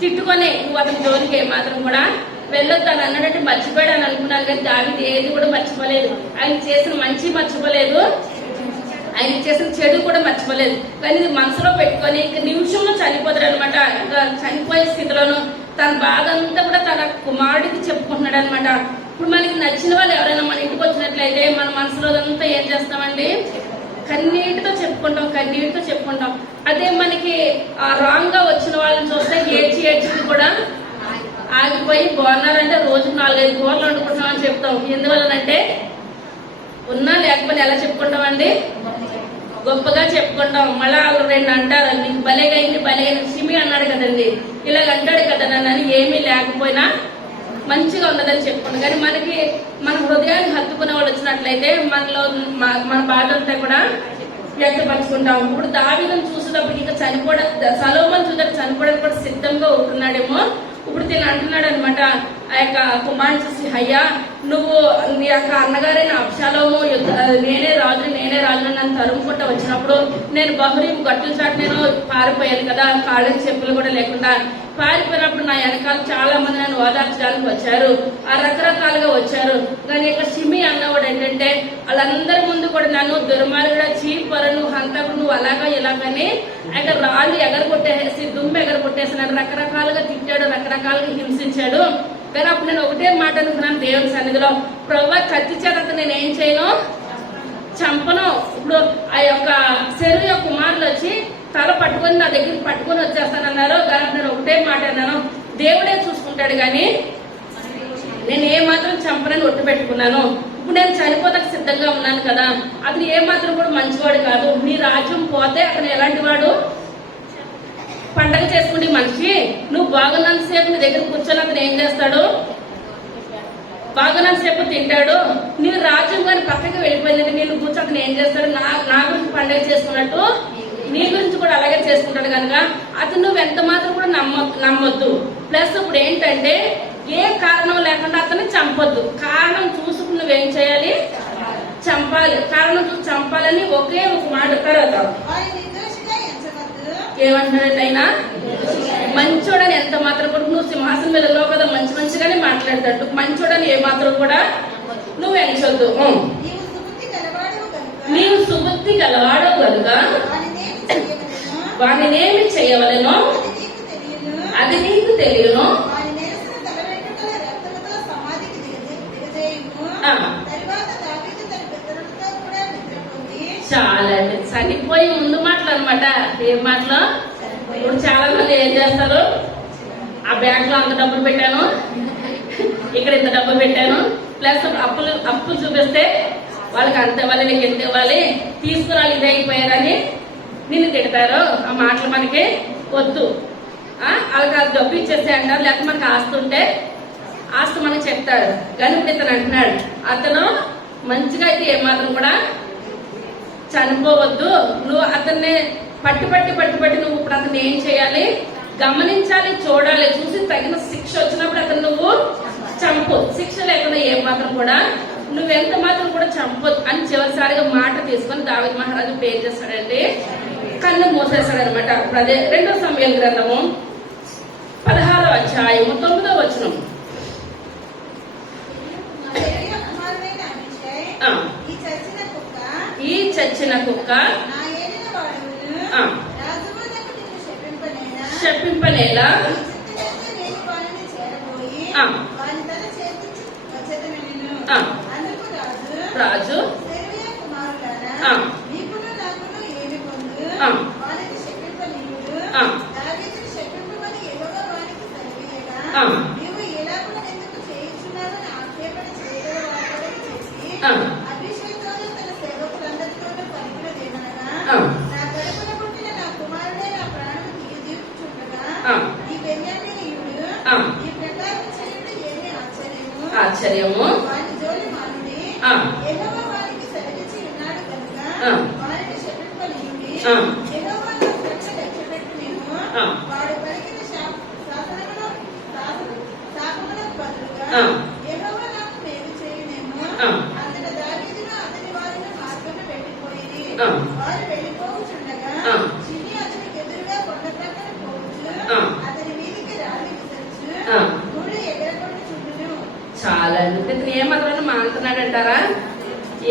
తిట్టుకొని నువ్వు అతని జోలికి ఏమాత్రం కూడా వెళ్ళొద్దు అని అన్నాడంటే మర్చిపోయాడు అని అనుకున్నాను. కానీ దావీదు ఏది కూడా మర్చిపోలేదు. ఆయన చేసిన మంచి మర్చిపోలేదు, ఆయన చేసిన చెడు కూడా మర్చిపోలేదు. కానీ ఇది మనసులో పెట్టుకొని ఇంక నిమిషంలో చనిపోతాడు అనమాట. ఇంకా చనిపోయే స్థితిలోనూ తన బాధ అంతా కూడా తన కుమారుడికి చెప్పుకుంటున్నాడు అనమాట. ఇప్పుడు మనకి నచ్చిన వాళ్ళు ఎవరైనా మన ఇంటికి వచ్చినట్లయితే మన మనసులో అంతా ఏం చేస్తామండి? కన్నీటితో చెప్పుకుంటాం. అదే మనకి రాంగ్ గా వచ్చిన వాళ్ళని చూస్తే ఏడ్చి కూడా ఆగిపోయి బాగున్నారంటే రోజుకు 4-5 కూరలు వండుకుంటున్నామని చెప్తాం. ఎందువల్లనంటే ఉన్నా లేకపోతే ఎలా చెప్పుకుంటామండి? గొప్పగా చెప్పుకుంటాం. మళ్ళా 2 అంటారు, నీకు భలేగా అయింది షిమి అన్నాడు కదండి, ఇలాగ అంటాడు కదా నన్ను, ఏమీ లేకపోయినా మంచిగా ఉన్నదని చెప్పుకుంటాం. కానీ మనకి మన హృదయాన్ని హత్తుకునే వాళ్ళు వచ్చినట్లయితే మనలో మన బాధ అంతా కూడా వ్యక్తపరుచుకుంటాం. ఇప్పుడు దావీదును చూసేటప్పుడు ఇంకా సొలొమోను చూసేటప్పుడు చనిపోవడానికి కూడా సిద్ధంగా ఉంటున్నాడేమో. ఇప్పుడు తిని అంటున్నాడు అనమాట ఆ యొక్క కుమారుని చూసి, అయ్యా నువ్వు నీ యొక్క అన్నగారైన అబ్షాలోము నేనే రాజు నన్ను తరుముకుంటూ వచ్చినప్పుడు నేను బహురీము గట్టుల చాటు నేను పారిపోయాను కదా, కాళ్ళకి చెప్పులు కూడా లేకుండా పారిపోయినప్పుడు నా వెనకాల చాలా మంది నన్ను ఓదార్చడానికి వచ్చారు, రకరకాలుగా వచ్చారు. కానీ ఇక్కడ షిమి అన్నవాడు ఏంటంటే వాళ్ళందరి ముందు కూడా నన్ను దుర్మార్గుడు, చీపరు, నువ్వు హంతకుడు, నువ్వు అలాగా ఇలాగని ఆయన రాళ్ళు ఎగరగొట్టేసి దుమ్ము ఎగరగొట్టేసి నన్ను రకరకాలుగా తిట్టాడు, రకరకాలుగా హింసించాడు. కానీ అప్పుడు నేను ఒకటే మాట అనుకున్నాను దేవుని సన్నిధిలో, ప్రభువా కత్తి చేత నేను ఏం చేయను, చంపను. ఇప్పుడు ఆ యొక్క సెరూయా కుమారులు వచ్చి తల పట్టుకొని నా దగ్గరికి పట్టుకొని వచ్చేస్తానన్నారు. కానీ నేను ఒకటే మాట అన్నాను, దేవుడే చూసుకుంటాడు కానీ నేను ఏ మాత్రం చంపనని ఒట్టు పెట్టుకున్నాను. ఇప్పుడు నేను చనిపోతానికి సిద్ధంగా ఉన్నాను కదా, అతను ఏ మాత్రం కూడా మంచివాడు కాదు. నీ రాజ్యం పోతే అతను ఎలాంటి వాడు? పండగ చేసుకుంటే మనిషి. నువ్వు బాగున్నంతసేపు నీ దగ్గర కూర్చొని అతను ఏం చేస్తాడు? బాగున్నంతసేపు తింటాడు. నీ రాజ్యం కానీ పక్కకి వెళ్ళిపోయిందంటే నేను కూర్చొని అతను ఏం చేస్తాడు? నా గురించి పండగ చేసుకున్నట్టు నీ గురించి కూడా అలాగే చేసుకుంటాడు కనుక అతను నువ్వు ఎంత మాత్రం కూడా నమ్మొద్దు. ప్లస్ ఇప్పుడు ఏంటంటే ఏ కారణం లేకుండా అతన్ని చంపొద్దు. కారణం చూసుకుని నువ్వేం చేయాలి? చంపాలి. కారణం చూసి చంపాలని ఒకే ఒక మాట. తర్వాత ఏమంటాడంటే ఆయన మంచోడని ఎంత మాత్రం కూడా నువ్వు సింహాసనం వెళ్ళలో కదా మంచిగానే మాట్లాడతాడు. మంచోడని ఏ మాత్రం కూడా నువ్వు ఎంచొద్దు. నీవు సుబుద్ధి గలవాడవు కనుక వానినేమి చేయవలెనో అది నీకు తెలియను. చాలా అండి. చనిపోయి ముందు మాటలు అనమాట. ఏం మాటలు? ఇప్పుడు చాలా మంది ఏం చేస్తారు? ఆ బ్యాంక్ లో అంత డబ్బులు పెట్టాను, ఇక్కడ ఇంత డబ్బులు పెట్టాను, ప్లస్ అప్పులు చూపిస్తే వాళ్ళకి అంత ఇవ్వాలి, నీకు ఎంత ఇవ్వాలి, తీసుకురాలి, ఇది అయిపోయారని నిన్ను తిడతారు. ఆ మాటలు మనకి వద్దు. వాళ్ళకి అది డబ్బు ఇచ్చేస్తే అంటారు. లేకపోతే మనకి ఆస్తుంటే ఆస్తి మనకి చెప్తాడు. కానీ ఇప్పుడు ఇతను అంటున్నాడు అతను మంచిగా అయితే ఏమాత్రం కూడా చనిపోవద్దు. నువ్వు అతన్ని పట్టి నువ్వు ఇప్పుడు అతన్ని ఏం చేయాలి? గమనించాలి, చూడాలి. చూసి తగిన శిక్ష వచ్చినప్పుడు అతను నువ్వు చంపు. శిక్ష లేకుండా ఏ మాత్రం కూడా నువ్వెంత మాత్రం కూడా చంపొద్దు అని చివరిసారిగా మాట తీసుకొని దావీదు మహారాజు ఇప్పుడు ఏం చేస్తాడంటే కన్ను మూసేస్తాడు అనమాట. ఇప్పుడు అదే 2వ సమూయేలు గ్రంథము 16వ అధ్యాయము 9వ వచనం. ఈ చచ్చిన కుక్క శపింపనేలా రాజు ఆశ్చర్యము చాలా. ఇతను ఏ మాత్రం మానుతున్నాడు అంటారా?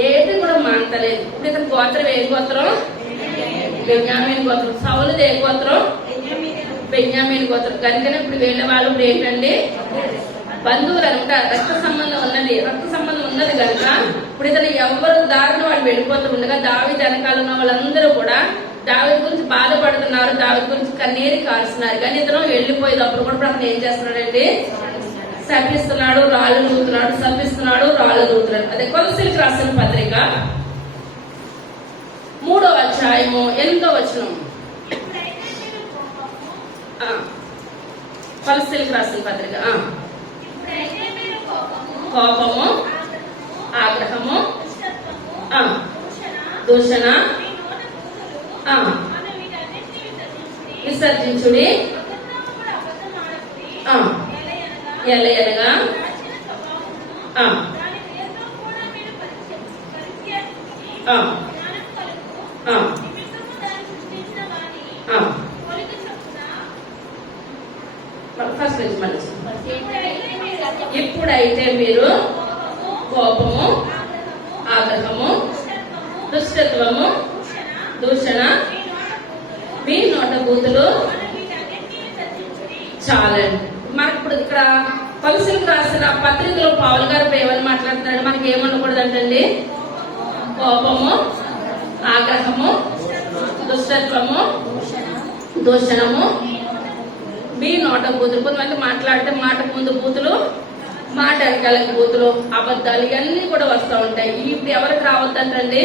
ఏది కూడా మానతలేదు. ఇప్పుడు ఇతను గోత్రం ఏ గోత్రం? బెన్యామీను గోత్రం. సౌలుది ఏ గోత్రం? బెన్యామీను గోత్రం. కనుకనే ఇప్పుడు వీళ్ళ వాళ్ళు ఇప్పుడు ఏంటండి? బంధువులు అనమాట. రక్త సంబంధం ఉన్నది కనుక ఇప్పుడు ఇతను ఎవరు దారిని వాళ్ళు వెళ్ళిపోతూ ఉండగా దావీదు వెనకాల ఉన్న వాళ్ళందరూ కూడా దావీదు గురించి బాధపడుతున్నారు, దావీదు గురించి కన్నీరు కారుస్తున్నారు. కానీ ఇతను వెళ్ళిపోయేటప్పుడు కూడా అతను ఏం చేస్తున్నాడండి? శపిస్తున్నాడు, రాళ్ళు దూతున్నాడు, శపిస్తున్నాడు, రాళ్ళు దూతున్నాడు. అదే కొలసీలకు రాసిన పత్రిక 3వ అధ్యాయము 8వ వచనం. కొలసీలకు రాసిన పత్రిక. కోపము, ఆగ్రహము, దూషణ విసర్జించుడి. ఎలయనగా ఫస్ట్ నుంచి మళ్ళీ ఇప్పుడైతే మీరు కోపము, ఆగ్రహము, దుష్టత్వము, దూషణ, మీ నోట బూతులు చాలండి. మనకి ఇప్పుడు ఇక్కడ కొలసీలకు రాసిన పత్రికలో పౌలు గారు ఏమని మాట్లాడుతున్నాడు? మనకి ఏమనకూడదు అంటండి? కోపము, ఆగ్రహము, దుష్టత్వము, దూషణము, మీ నోట బూతులు. కొంతమంది మాట్లాడితే మాట ముందు బూతులు మాట వెనకాల బూతులు, అబద్ధాలు ఇవన్నీ కూడా వస్తూ ఉంటాయి. ఇప్పుడు ఎవరికి రావద్దంటండి?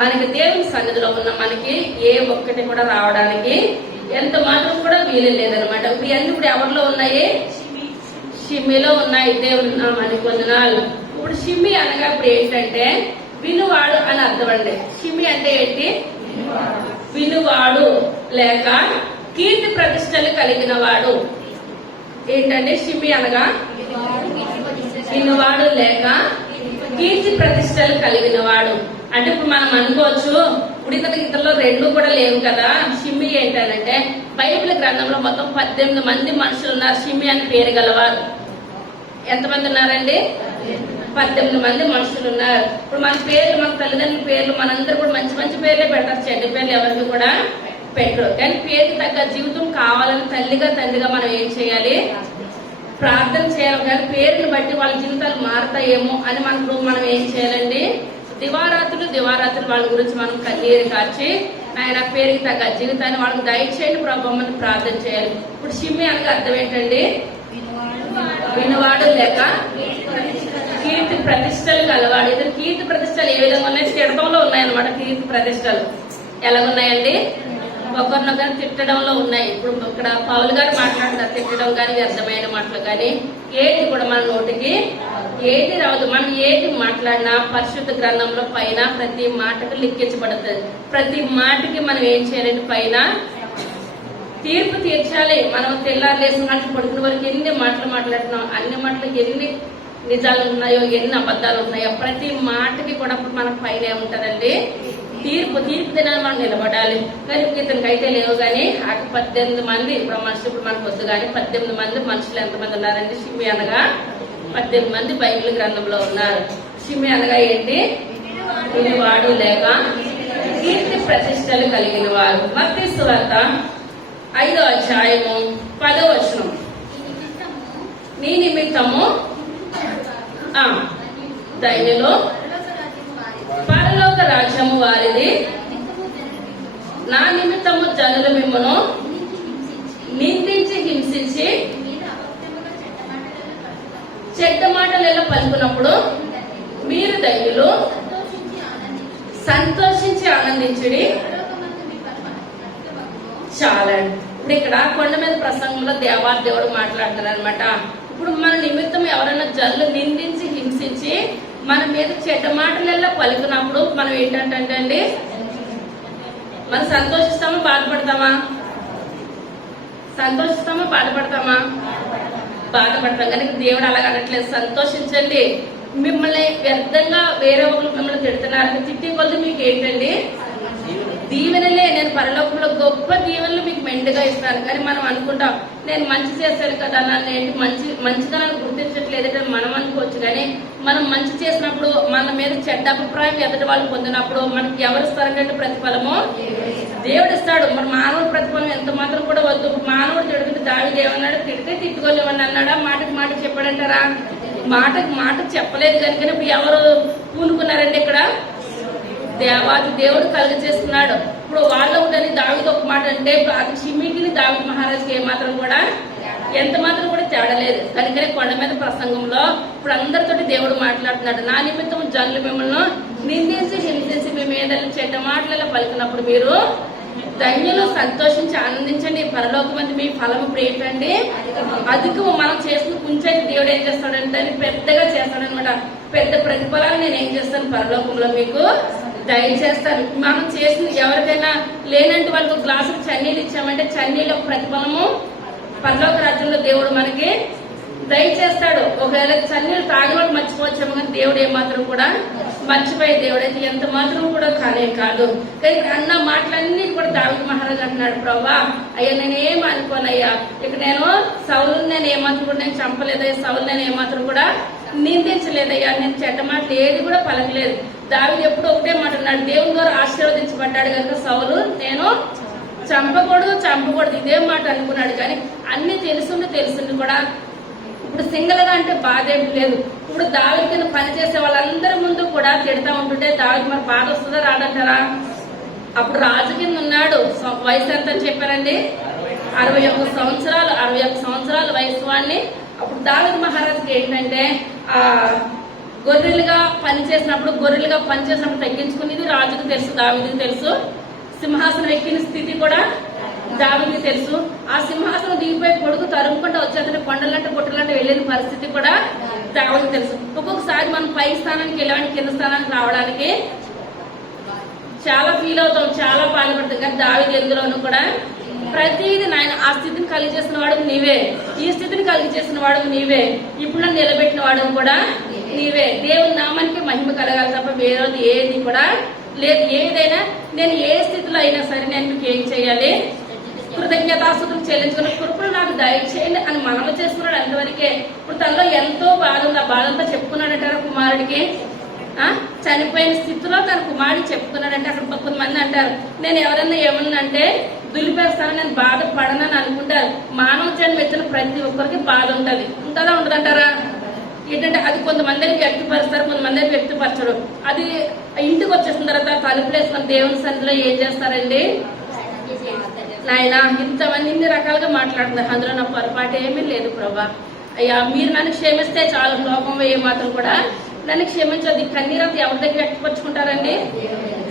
మనకి దేవుని సన్నిధిలో ఉన్న మనకి ఏ ఒక్కటి కూడా రావడానికి ఎంత మాత్రం కూడా వీలు లేదనమాట. ఇవన్నీ ఇప్పుడు ఎవరిలో ఉన్నాయి? షిమ్మిలో ఉన్నాయి. దేవుని నామానికి వందనాలు. ఇప్పుడు షిమ్మి అనగా ఇప్పుడు ఏంటంటే వినువాడు అని అర్థం అండి. షిమ్మి అంటే ఏంటి? వినువాడు లేక కీర్తి ప్రతిష్టలు కలిగిన వాడు. ఏంటంటే షిమ్మి అనగా వినువాడు లేక కీర్తి ప్రతిష్టలు కలిగిన వాడు. అంటే ఇప్పుడు మనం అనుకోవచ్చు ఇప్పుడు ఇతరులో రెండు కూడా లేవు కదా. షిమ్మి ఏంటంటే బైబిల్ గ్రంథంలో మొత్తం 18 మంది మనుషులు ఉన్నారు షిమ్మి అని పేరు గలవారు. ఎంతమంది ఉన్నారండి? 18 మంది మనుషులు ఉన్నారు. ఇప్పుడు మన పేర్లు, మన తల్లిదండ్రుల పేర్లు మనందరూ కూడా మంచి మంచి పేర్లే పెడతారు, చెడ్డ పేర్లు ఎవరికి కూడా పెట్టరు. కానీ పేరుకి తగ్గ జీవితం కావాలని తల్లిగా తండ్రిగా మనం ఏం చేయాలి? ప్రార్థన చేయాలి. కానీ పేరుని బట్టి వాళ్ళ జీవితాలు మారతాయేమో అని మనం ఏం చేయాలండి? దివారాత్రులు వాళ్ళ గురించి మనం కన్నీరు కార్చి ఆయన పేరుకి తగ్గ జీవితాన్ని వాళ్ళకి దయచేయండి ప్రభావం అని ప్రార్థన చేయాలి. ఇప్పుడు షిమ్మి అనగా అర్థం ఏంటండి? వినువాడు లేక కీర్తి ప్రతిష్టలు కలవాడు. ఇతను కీర్తి ప్రతిష్టలు ఏ విధంగా ఉన్నాయి? తిడతంలో ఉన్నాయన్నమాట. కీర్తి ప్రతిష్టలు ఎలాగున్నాయండి? ఒకరినొకరు తిట్టడంలో ఉన్నాయి. ఇప్పుడు ఇక్కడ పౌలు గారు మాట్లాడుతున్నారు, తిట్టడం కానీ వ్యర్థమైన మాటలు కానీ ఏది కూడా మన నోటికి ఏది రావద్దు. మనం ఏది మాట్లాడినా పరిశుద్ధ గ్రంథంలో పైన ప్రతి మాటకు లిఖించబడుతుంది. ప్రతి మాటకి మనం ఏం చేయాలంటే పైన తీర్పు తీర్చాలి. మనం తెల్లారు లేసిన మాటలు పడుకునే వరకు ఎన్ని మాటలు మాట్లాడుతున్నాం, అన్ని మాటలకి ఎన్ని నిజాలు ఉన్నాయో, ఎన్ని అబద్ధాలు ఉన్నాయో, ప్రతి మాటకి కూడా మన పైన ఉంటదండి తీర్పు దినాన్ని మనం నిలబడాలి. కానీ ఇతనికి అయితే లేవు. కానీ 18 మంది ఇప్పుడు మనుషులు ఇప్పుడు మనకు వద్దు. కానీ 18 మంది మనుషులు ఎంతమంది ఉన్నారంటే షిమ్మి అనగా 18 మంది బైబిల్ గ్రంథంలో ఉన్నారు. షిమ్మి అనగా ఏంటి? వినువాడు లేక కీర్తి ప్రతిష్టలు కలిగిన వారు. మత్తయి సువార్త 5వ అధ్యాయము 10వ వచనం. నీ నిమిత్తము దైన్యులు పరలోక రాజ్యము వారిది. నా నిమిత్తము జనులు మిమ్మను నిందించి హింసించి చెడ్డ మాటలలో పలుకున్నప్పుడు మీరు దైవులు సంతోషించి ఆనందించుడి. చాలా. ఇప్పుడు ఇక్కడ కొండ మీద ప్రసంగంలో దేవుడు మాట్లాడుతున్నారు అనమాట. ఇప్పుడు మన నిమిత్తం ఎవరైనా జనులు నిందించి హింసించి మన మీద చెడ్డ మాటలలో పలుకున్నప్పుడు మనం ఏంటంటే అండి, మనం సంతోషిస్తామా బాధపడతామా? సంతోషిస్తామా బాధపడతామా? బాధపడతాం. కానీ దేవుడు అలాగ అనట్లేదు, సంతోషించండి. మిమ్మల్ని వ్యర్థంగా వేరే ఒకరు మిమ్మల్ని తిడుతున్నారు, తిట్టి కొద్ది మీకు ఏంటండి దీవెనలే. నేను పరలోకంలో గొప్ప దీవెనలు మీకు మెండుగా ఇస్తాను. కానీ మనం అనుకుంటాం నేను మంచి చేశాను కదా, నన్ను ఏంటి మంచితనాన్ని గుర్తించట్లేదంటే మనం అనుకోవచ్చు. కానీ మనం మంచి చేసినప్పుడు మన మీద చెడ్డ అభిప్రాయం ఎదుటి వాళ్ళు పొందినప్పుడు మనకి ఎవరు ఇస్తారంటే ప్రతిఫలము దేవుడు ఇస్తాడు. మరి మానవుడు ప్రతిఫలం ఎంత మాత్రం కూడా వద్దు. మానవుడు తిడుతుంటే దావీదు ఏమన్నాడు? తిడితే తిట్టుకోలేమని అన్నాడా? మాటకి మాట చెప్పాడంటారా? మాటకి మాట చెప్పలేదు. కనుక ఇప్పుడు ఎవరు పూనుకున్నారండి? ఇక్కడ దేవాది దేవుడు కలుగ చేస్తున్నాడు. ఇప్పుడు వాళ్ళు ఉండని దావీదు ఒక మాట అంటే అది షిమ్మికి దావీదు మహారాజుకి ఏమాత్రం కూడా ఎంత మాత్రం కూడా తేడలేదు. కనుకనే కొండ మీద ప్రసంగంలో ఇప్పుడు అందరితోటి దేవుడు మాట్లాడుతున్నాడు. నా నిమిత్తం జనులు మిమ్మల్ని నిందించి హింసించి మీ మీద చెడ్డ మాటలలో పలికినప్పుడు మీరు ధన్యులు సంతోషించి ఆనందించండి. పరలోకమంది మీ ఫలం ఇప్పుడు ఏంటండి అధికము. మనం చేసిన కొంచెం దేవుడు ఏం చేస్తాడంటే పెద్దగా చేస్తాడనమాట. పెద్ద ప్రతిఫలాన్ని నేను ఏం చేస్తాను పరలోకంలో మీకు దయచేస్తాను. మనం చేసిన ఎవరికైనా లేనంటే వాళ్ళకు గ్లాసులు చన్నీళ్ళు ఇచ్చామంటే చన్నీళ్ళ ప్రతిఫలము పరలోక రాజ్యంలో దేవుడు మనకి దయచేస్తాడు. ఒకవేళ చన్నీళ్ళు తాగేవాళ్ళు మర్చిపోవచ్చాము, కానీ దేవుడు ఏమాత్రం కూడా మర్చిపోయే దేవుడు అయితే ఎంత మాత్రం కూడా కానే కాదు. కానీ అన్న మాటలన్నీ కూడా దావీదు మహారాజు అంటున్నాడు, ప్రభా అయ్యా నేనేం అనుకోనయ్యా, ఇక నేను సౌలుని నేను ఏమాత్రం కూడా నేను చంపలేదయ్యా, సౌలు నేను ఏమాత్రం కూడా నిందించలేదయ్యా, నేను చెడ్డ మాటలు ఏది కూడా పలకలేదు. దావీదు ఎప్పుడు ఒకటే మాట అన్నాడు, దేవుని ద్వారా ఆశీర్వదించబడ్డాడు కనుక సౌలు నేను చంపకూడదు ఇదే మాట అనుకున్నాడు. కానీ అన్ని తెలుసుండి కూడా ఇప్పుడు సింగిల్ గా అంటే బాధ ఏం లేదు. ఇప్పుడు దావీదు కింద పనిచేసే వాళ్ళందరి ముందు కూడా తిడతా ఉంటుంటే దావీదు మరి బాధ వస్తుందా రాదంటారా? అప్పుడు రాజు కింద ఉన్నాడు. వయసు ఎంత చెప్పారండి? 61 సంవత్సరాలు. 61 సంవత్సరాల వయసు వాడిని అప్పుడు దావీదు మహారాజుకి ఏంటంటే ఆ గొర్రెలుగా పనిచేసినప్పుడు తగ్గించుకునేది రాజుకు తెలుసు, దావీదుకు తెలుసు. సింహాసనం ఎక్కిన స్థితి కూడా దావీదుకు తెలుసు. ఆ సింహాసనం దిగిపోయి కొడుకు తరుముకుంటూ వచ్చేతనే కొండలంటే గుట్టలంటే వెళ్ళిన పరిస్థితి కూడా దావీదుకు తెలుసు. ఒక్కొక్కసారి మనం పై స్థానానికి వెళ్ళడానికి కింద స్థానానికి రావడానికి చాలా ఫీల్ అవుతాం, చాలా బాధపడతాం. కానీ దావీదు ఎందులోనూ కూడా ప్రతిదీ నాయన ఆ స్థితిని కలిగి చేసిన వాడు నీవే, ఈ స్థితిని కలిగి చేసిన వాడు నీవే, ఇప్పుడు నన్ను నిలబెట్టిన వాడు కూడా నీవే. దేవుని నామానికి మహిమ కలగాలి తప్ప వేరేది ఏది కూడా లేదు. ఏదైనా నేను ఏ స్థితిలో అయినా సరే నేను మీకు ఏం చేయాలి, కృతజ్ఞతాస్తుతులు చెల్లించుకున్న కృపను నాకు దయచేయండి అని మనము చేసుకున్నాడు అంతవరకే. ఇప్పుడు తనలో ఎంతో బాధ ఉంది, ఆ బాధంతా చెప్పుకున్నాడంటారా కుమారుడికి. చనిపోయిన స్థితిలో తన కుమారుడికి చెప్పుకున్నాడంటే అక్కడ కొంతమంది అంటారు నేను ఎవరన్నా ఏమన్నా అంటే దులిపేస్తాను, నేను బాధపడనని అనుకుంటారు. మానవ జన్మ ఎత్తిన ప్రతి ఒక్కరికి బాధ ఉంటది, ఉంటుందా ఉండదంటారా? ఏంటంటే అది కొంతమందిని వ్యక్తపరుస్తారు, కొంతమందిని వ్యక్తపరచడు. అది ఇంటికి వచ్చేసిన తర్వాత తలుపులు వేసుకొని దేవుని సన్నిధిలో ఏం చేస్తారండి, నాయన ఇంతమంది ఇన్ని రకాలుగా మాట్లాడుతున్నారు, అందులో నా పొరపాటు ఏమీ లేదు ప్రభా, అయ్యా మీరు నన్ను క్షమిస్తే చాలు, లోకంలో ఏ మాత్రం కూడా నన్ను క్షమించదు. కన్నీరంతా ఎవరి దగ్గర వ్యక్తపరుచుకుంటారండి,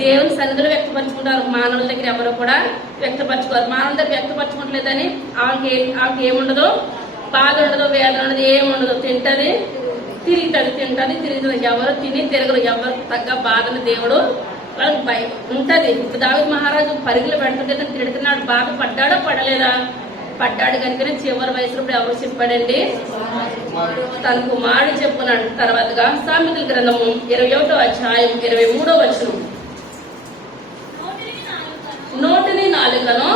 దేవుని సన్నిధిలో వ్యక్తపరుచుకుంటారు. మానవుల దగ్గర ఎవరు కూడా వ్యక్తపరచుకోరు. మానవుల దగ్గర వ్యక్తపరచుకోవట్లేదని ఆమెకి ఏముండదు, బాధ ఉండదు, వేదన ఉండదు, ఏముండదు. తింటది తిరుగుతుంది. ఎవరు తిని తిరగరు, ఎవరు తగ్గ బాధను దేవుడు వాళ్ళకి ఉంటది. ఇప్పుడు దావీదు మహారాజు పరుగులు పెడుతుంటే తిడుతున్నాడు, బాధ పడ్డాడో పడలేదా? పడ్డాడు కనుకనే చివరి వయసులో ఎవరు చెప్పాడండి, తన కుమారుడు చెప్పుకున్నాడు. తర్వాతగా సామెతల గ్రంథము 21వ అధ్యాయం 23వ వచనం, నోటిని నాలుకను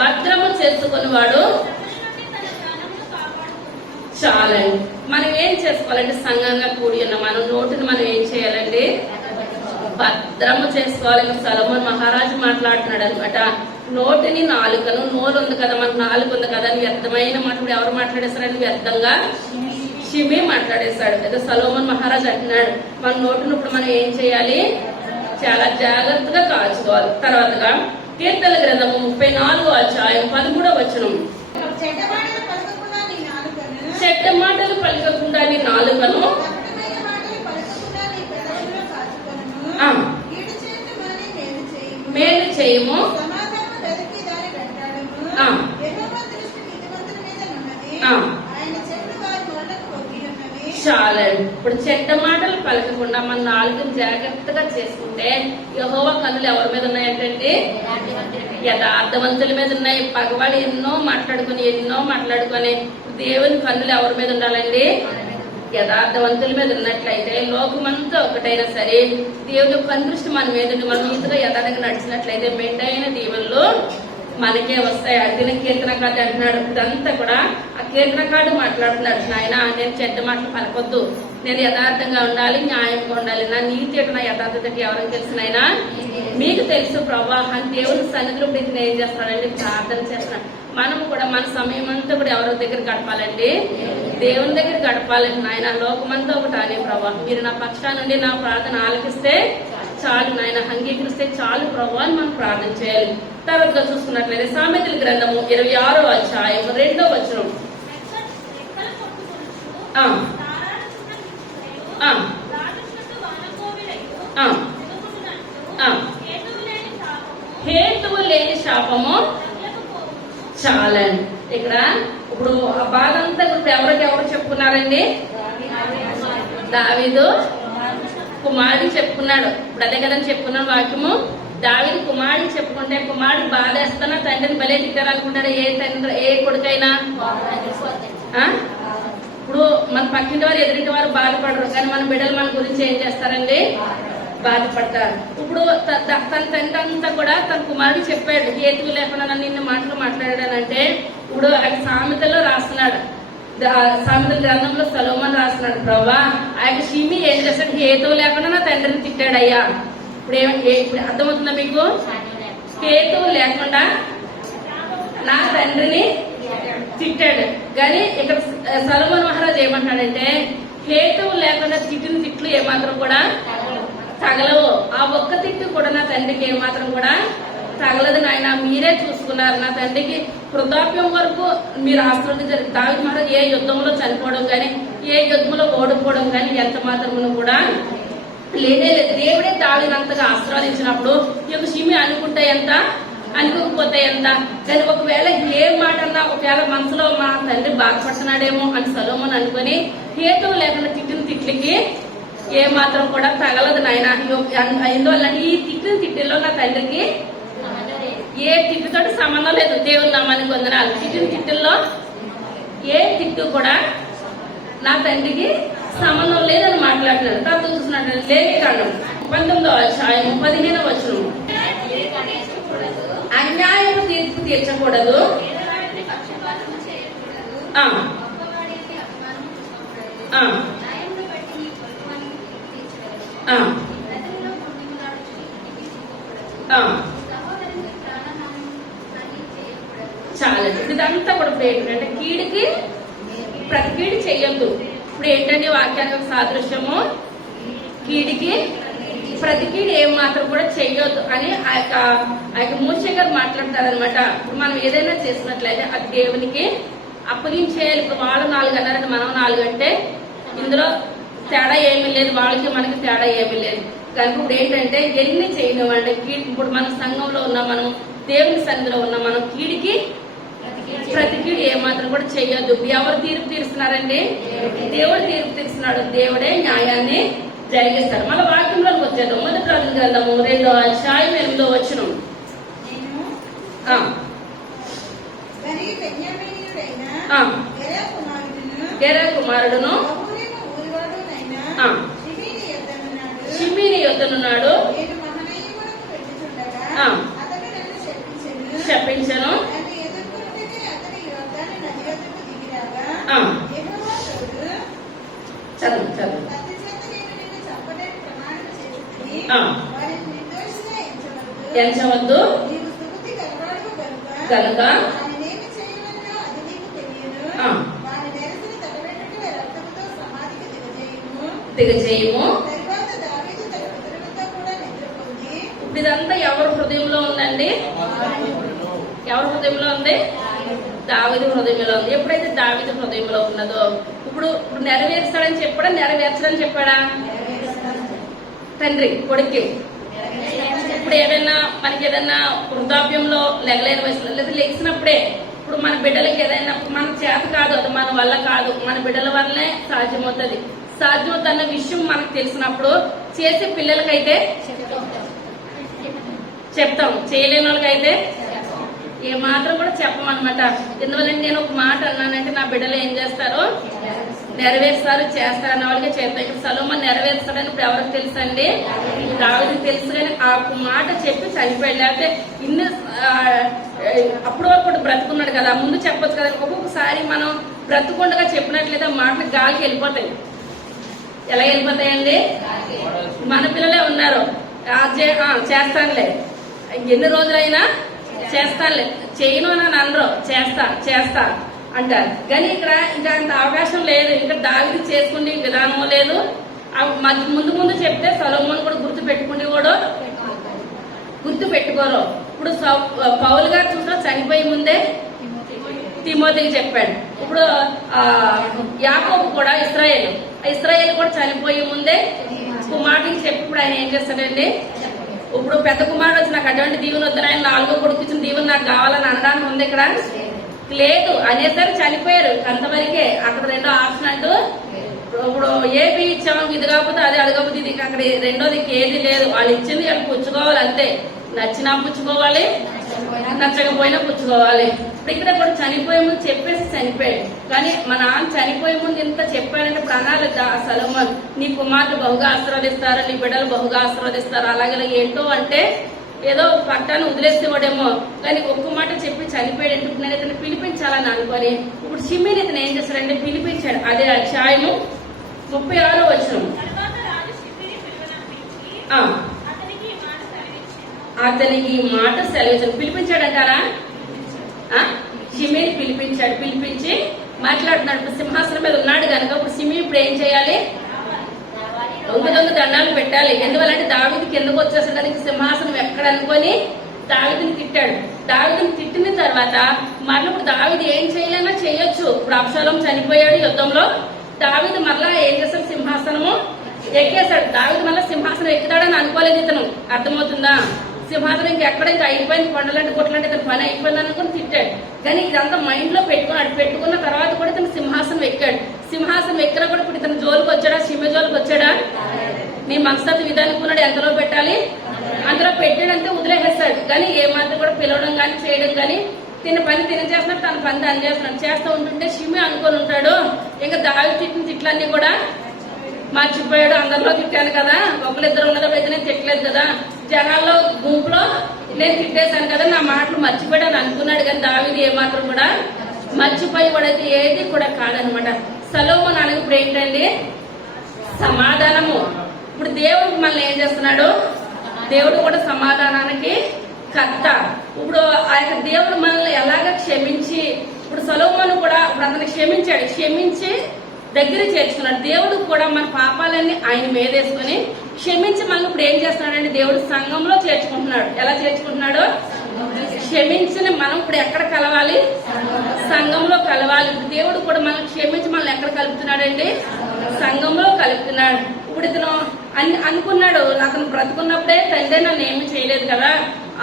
భద్రము చేసుకునేవాడు. చాలండి. మనం ఏం చేసుకోవాలంటే సంఘంగా కూడి ఉన్న మనం నోటిని మనం ఏం చేయాలండి, భద్రము చేసుకోవాలి. సొలొమోను మహారాజు మాట్లాడుతున్నాడు అనమాట. నోటిని నాలుకను, నోరు ఉంది కదా మనకు, నాలుగు ఉంది కదా అని వ్యర్థమైన మాట ఎవరు మాట్లాడేస్తారంటే వ్యర్థంగా షిమి మాట్లాడేస్తాడు. అయితే సొలొమోను మహారాజు అంటున్నాడు మన నోటిని ఇప్పుడు మనం ఏం చేయాలి, చాలా జాగ్రత్తగా కాచుకోవాలి. తర్వాతగా కీర్తనల గ్రంథము 34వ అధ్యాయం 13వ వచనం, చెడ్డ మాటలు పలకకుండా నీ నాలుకను మేలు చేయము. చాలండి. ఇప్పుడు చెడ్డ మాటలు పలకకుండా మన నాలుగుని జాగ్రత్తగా చేసుకుంటే యెహోవా కన్నులు ఎవరి మీద ఉన్నాయంటే యథార్థవంతుల మీద ఉన్నాయి. పగవాళ్ళు ఎన్నో మాట్లాడుకొని దేవుని కన్నులు ఎవరి మీద ఉండాలండి, యథార్థవంతుల మీద ఉన్నట్లయితే లోకమంతా ఒకటైనా సరే దేవుని కనుదృష్టి మన మీద మన నీతిలో యథార్థంగా నడిచినట్లయితే మెండైన దీవెనలు మనకే వస్తాయి. అదిన కీర్తనకాడు అంటున్నాడు. ఇదంతా కూడా ఆ కీర్తనకాడు మాట్లాడుతున్నాడు, నాయన నేను చెడ్డ మాటలు పలకొద్దు, నేను యథార్థంగా ఉండాలి, న్యాయంగా ఉండాలి, నా నీతి నా యథార్థతకి ఎవరికి తెలిసినైనా మీకు తెలుసు ప్రభా అని దేవుని సన్నిధిలో నేను ఏం చేస్తానండి, ప్రార్థన చేస్తున్నాను. మనం కూడా మన సమయం అంతా కూడా ఎవరి దగ్గర గడపాలండి, దేవుని దగ్గర గడపాలండి. నాయన లోకమంతా ఒకటి అనే ప్రభా, మీరు నా పక్షా నుండి నా ప్రార్థన ఆలకిస్తే చాలు, నాయన అంగీకరిస్తే చాలు ప్రభా అని మనం ప్రార్థన చేయాలి. తర్వాత చూసుకున్నట్లయితే సామెతల గ్రంథము 26వ అధ్యాయం 2వ వచనం, హేతువు లేని శాపము. చాలండి. ఇక్కడ ఇప్పుడు ఆ బాధ అంతా ఇప్పుడు ఎవరు చెప్పుకున్నారండి, దావీదు కుమారుడికి చెప్పుకున్నాడు. ఇప్పుడు అదే కదని చెప్పుకున్నాడు వాక్యము. దావీదు కుమారుడికి చెప్పుకుంటే కుమారుడు బాధేస్తున్నా తండ్రిని బలే తిట్టాలనుకుంటాడు ఏ తండ్రి ఏ కొడుకైనా. ఇప్పుడు మన పక్కింటి వారు ఎదురింటి వారు బాధపడరు, కానీ మన బిడ్డలు మన గురించి ఏం చేస్తారండి, బాధపడతారు. ఇప్పుడు తన తండ్రి అంతా కూడా తన కుమారుడికి చెప్పాడు, హేతువు లేకుండా నన్ను ఇన్ని మాటలు మాట్లాడాడంటే ఇప్పుడు ఆయన సామెతలో రాస్తున్నాడు, సామెతల గ్రంథంలో సొలొమోను రాస్తున్నాడు, ప్రభా ఆ యొక్క షిమి ఏం చేస్తాడు, హేతువు లేకుండా నా తండ్రిని తిట్టాడయ్యా. ఇప్పుడు అర్థమవుతుందా మీకు, హేతువు లేకుండా నా తండ్రిని తిట్టాడు. కానీ ఇక్కడ సొలొమోను మహారాజు ఏమంటాడంటే హేతువు లేకుండా తిట్టిన తిట్లు ఏమాత్రం కూడా తగలవు, ఆ ఒక్క తిట్టు కూడా నా తండ్రికి ఏమాత్రం కూడా తగలదు నాయన, మీరే చూసుకున్నారు. నా తండ్రికి వృద్ధాప్యం వరకు మీరు ఆశీర్వదించారు. దావీదు మహారాజు ఏ యుద్ధంలో చనిపోవడం కానీ, ఏ యుద్ధంలో ఓడిపోవడం కానీ ఎంత మాత్రమును కూడా లేనే లేదు. దేవుడే దావీదునంతగా ఆశీర్వదించినప్పుడు ఈ యొక్క షిమి అనుకుంటే ఎంత, అనుకోకపోతే ఎంత. కానీ ఒకవేళ ఏం మాట అన్నా, ఒకవేళ మనసులో మా తండ్రి బాధపడుతున్నాడేమో అని సొలొమోను అనుకుని హేతువు లేకుండా తిట్టిన తిట్లకి ఏ మాత్రం కూడా తగలదు నాయన. ఎందువల్ల ఈ తిట్టిన తిట్టిల్లో నా తండ్రికి ఏ తిట్టుతోటి సంబంధం లేదు. దేవుని నామానికి వందనాలు. తిట్టిన తిట్టుల్లో ఏ తిట్టు కూడా నా తండ్రికి సంబంధం లేదని మాట్లాడుతున్నారు. తర్వాత చూసినట్టు లేవికాండం 19వ అధ్యాయం 15వ వచనం, అన్యాయపు తీర్పు తీర్చకూడదు, చాలండి. ఇదంతా కూడా ఇప్పుడు ఏంటంటే కీడికి ప్రతి కీడి చెయ్యొద్దు. ఇప్పుడు ఏంటంటే వాక్యానికి ఒక సాదృశ్యము, కీడికి ప్రతి కీడి ఏం మాత్రం కూడా చెయ్యొద్దు అని ఆ యొక్క మూర్ఛ గారు మాట్లాడతారనమాట. ఇప్పుడు మనం ఏదైనా చేసినట్లయితే అది దేవునికి అప్పగించేయాలి. ఇప్పుడు వాళ్ళు 4 అన్నారంటే మనం 4 అంటే ఇందులో తేడా ఏమీ లేదు, వాళ్ళకి మనకి తేడా ఏమీ లేదు. కనుక ఇప్పుడు ఏంటంటే ఎన్ని చేయనివ్వండి. ఇప్పుడు మన సంఘంలో ఉన్నాం, మనం దేవుని సన్నిధిలో ఉన్నాం, మనం కీడికి ప్రతి కీడు ఏమాత్రం కూడా చెయ్యొద్దు. ఎవరు తీర్పు తీరుస్తున్నారండి? దేవుడు తీర్పు తీరుస్తున్నాడు. దేవుడే న్యాయాన్ని జరిగిస్తాడు. మళ్ళీ వాక్యంలోకి వచ్చేద్దాం. మొదటి రాజుల గ్రంథము 2వ అధ్యాయం 8వ వచనం, గెరా కుమారుడును షిమీని యొద్దనున్నాడు, శపించను. చదువు చదువు. ఎంచవద్దు కనుక దిగజేయము. ఇప్పుడు ఇదంతా ఎవరి హృదయంలో ఉందండి? ఎవరి హృదయంలో ఉంది? దావీదు హృదయంలో ఉంది. ఎప్పుడైతే దావీదు హృదయంలో ఉన్నదో ఇప్పుడు నెరవేర్చాడని చెప్పాడా, నెరవేర్చడని చెప్పాడా? తండ్రి కొడుక్కి ఇప్పుడు మనకి ఏదైనా వృద్ధాప్యంలో లెగలేని వయసులో లేదా లెగిసినప్పుడే ఇప్పుడు మన బిడ్డలకి ఏదైనా మన చేత కాదు, అది మన వల్ల కాదు, మన బిడ్డల వల్లనే సాధ్యమవుతుంది. సాధ్యమవుతున్న విషయం మనకు తెలిసినప్పుడు చేసే పిల్లలకైతే చెప్తాం, చేయలేని వాళ్ళకైతే ఏమాత్రం కూడా చెప్పమన్నమాట. ఎందువల్లంటే నేను ఒక మాట అన్నానంటే నా బిడ్డలు ఏం చేస్తారు, నెరవేరుస్తారు, చేస్తారు అన్న వాళ్ళకే చేస్తాం. ఇక్కడ సొలొమోను నెరవేరుస్తాడని ఇప్పుడు ఎవరికి తెలుసు అండి? దావీదుకు తెలుసు. కానీ ఆ మాట చెప్పి చనిపోయాడు. లేకపోతే అప్పుడు బ్రతుకున్నాడు కదా, ముందు చెప్పొచ్చు కదా. ఒక్కొక్కసారి మనం బ్రతుకుండగా చెప్పినట్లయితే మాటలు గాలికి వెళ్ళిపోతాయి. ఎలా వెళ్ళిపోతాయండి? మన పిల్లలే ఉన్నారు, చేస్తానులే, ఎన్ని రోజులైనా చేస్తానులే, చేయను అని అనరు, చేస్తా అంటారు. కానీ ఇక్కడ ఇంకా అంత అవకాశం లేదు. ఇంకా దావీదు చేసుకునే విధానం లేదు. ముందు చెప్తే సొలొమోను కూడా గుర్తు పెట్టుకోరు. ఇప్పుడు పౌలు గారు చూసినా చనిపోయే ముందే తిమోతికి చెప్పాడు. ఇప్పుడు యాకోబు కూడా ఇశ్రాయేలు కూడా చనిపోయే ముందే కుమారుడికి చెప్పి ఇప్పుడు ఆయన ఏం చేస్తాడండి? ఇప్పుడు పెద్ద కుమారుడు వచ్చి నాకు అటువంటి దీవెన వద్దని ఆయన 4గో కొడుకు ఇచ్చిన దీవెన నాకు కావాలని అనడానికి ఉంది ఇక్కడ లేదు. అనేసరి చనిపోయారు, అంతవరకే. అక్కడ రెండో ఆప్షన్ అంటూ ఇప్పుడు ఏపీ ఇచ్చాము, ఇది కాకపోతే అది కాకపోతే ఇది, అక్కడ రెండోది ఏది లేదు. వాళ్ళు ఇచ్చింది వాళ్ళు పుచ్చుకోవాలి అంతే. నచ్చినా పుచ్చుకోవాలి, నచ్చకపోయినా పుచ్చుకోవాలి. ఇప్పుడు ఇక్కడ కూడా చనిపోయే ముందు చెప్పేసి చనిపోయాడు. కానీ మా నాన్న చనిపోయే ముందు ఇంత చెప్పాడంటే ప్రాణాలు సొలొమోను నీ కుమార్తె బహుగా ఆశీర్వదిస్తారు, నీ బిడ్డలు బహుగా ఆశీర్వదిస్తారు. అలాగే ఏంటో అంటే ఏదో పట్టాన్ని వదిలేసేవాడేమో, కానీ ఒక్క మాట చెప్పి చనిపోయాడు. నేను ఇతను పిలిపించాలని అనుకొని ఇప్పుడు షిమీని ఇతను ఏం చేశాడంటే పిలిపించాడు. అదే అధ్యాయము 36వ వచనం, అతనికి ఈ మాట సెలవించాడు. పిలిపించాడంటారా? షిమీని పిలిపించి మాట్లాడుతున్నాడు. ఇప్పుడు సింహాసనం మీద ఉన్నాడు కనుక ఇప్పుడు షిమీ ఇప్పుడు ఏం చేయాలి? దొంగ దండాలు పెట్టాలి. ఎందువల్లంటే దావీదుకి ఎందుకు వచ్చేసరికి సింహాసనం ఎక్కడ అనుకొని దావీదుని తిట్టాడు. దావీదుని తిట్టిన తర్వాత మరలా ఇప్పుడు దావీదు ఏం చేయలేనా చేయొచ్చు. ఇప్పుడు అబ్షాలోము చనిపోయాడు యుద్ధంలో. దావీదు మరలా ఏం చేస్తాడు, సింహాసనము ఎక్కేశాడు. దావీదు మళ్ళీ సింహాసనం ఎక్కుతాడని అనుకోలేదు ఇతను. అర్థమవుతుందా? సింహాసనం ఇంకెక్కడ ఇంకా అయిపోయింది, కొండలాంటి గుట్టలాంటి ఇతను పని అయిపోయింది అనుకుని తిట్టాడు. కానీ ఇదంతా మైండ్ లో పెట్టుకున్నాడు. పెట్టుకున్న తర్వాత కూడా ఇతను సింహాసనం ఎక్కాడు. సింహాసనం ఎక్కిన కూడా ఇప్పుడు ఇతను జోలికి వచ్చాడా, షిమ్మె జోలికి వచ్చాడా? నీ మనస్తత్వం ఇది అనుకున్నాడు. ఎంతలో పెట్టాలి అందులో పెట్టాడంటే వదిలేసేస్తాడు. కానీ ఏ మాత్రం కూడా పిలవడం కానీ చేయడం కానీ తిన పని చేస్తున్నాడు, తన పని తను చేస్తున్నాడు. చేస్తూ ఉంటుంటే షిమ్మె అనుకొని ఉంటాడు ఇంకా దావీదు తిట్టిన తిట్లన్నీ కూడా మర్చిపోయాడు. అందరిలో తిట్టాను కదా, ఒకరిద్దరు ఉన్నప్పుడు అయితే నేను తిట్టలేదు కదా, జనాల్లో గుంపులో నేను తిట్టేశాను కదా, నా మాటలు మర్చిపోయాడు అని అనుకున్నాడు. కానీ దావీదు ఏమాత్రం కూడా మర్చిపోయి వాడైతే ఏది కూడా కాదనమాట. సొలొమోను అనగా ఇప్పుడు ఏంటండి, సమాధానము. ఇప్పుడు దేవుడు మనల్ని ఏం చేస్తున్నాడు, దేవుడు కూడా సమాధానానికి కర్త. ఇప్పుడు ఆ యొక్క దేవుడు మనల్ని ఎలాగ క్షమించి, ఇప్పుడు సొలొమోను కూడా ఇప్పుడు అతను క్షమించాడు, క్షమించి దగ్గర చేర్చుకున్నాడు. దేవుడు కూడా మన పాపాలన్నీ ఆయన మీదేసుకుని క్షమించి మనల్ని ఇప్పుడు ఏం చేస్తున్నాడంటే దేవుడు సంఘంలో చేర్చుకుంటున్నాడు. ఎలా చేర్చుకుంటున్నాడు, క్షమించిన మనం ఇప్పుడు ఎక్కడ కలవాలి, సంఘంలో కలవాలి. ఇప్పుడు దేవుడు కూడా మనం క్షమించి మనల్ని ఎక్కడ కలుపుతున్నాడండి, సంఘంలో కలుపుతున్నాడు. ఇప్పుడు ఇతను అనుకున్నాడు, అతను బ్రతుకున్నప్పుడే తండ్రి నన్ను ఏమి చేయలేదు కదా,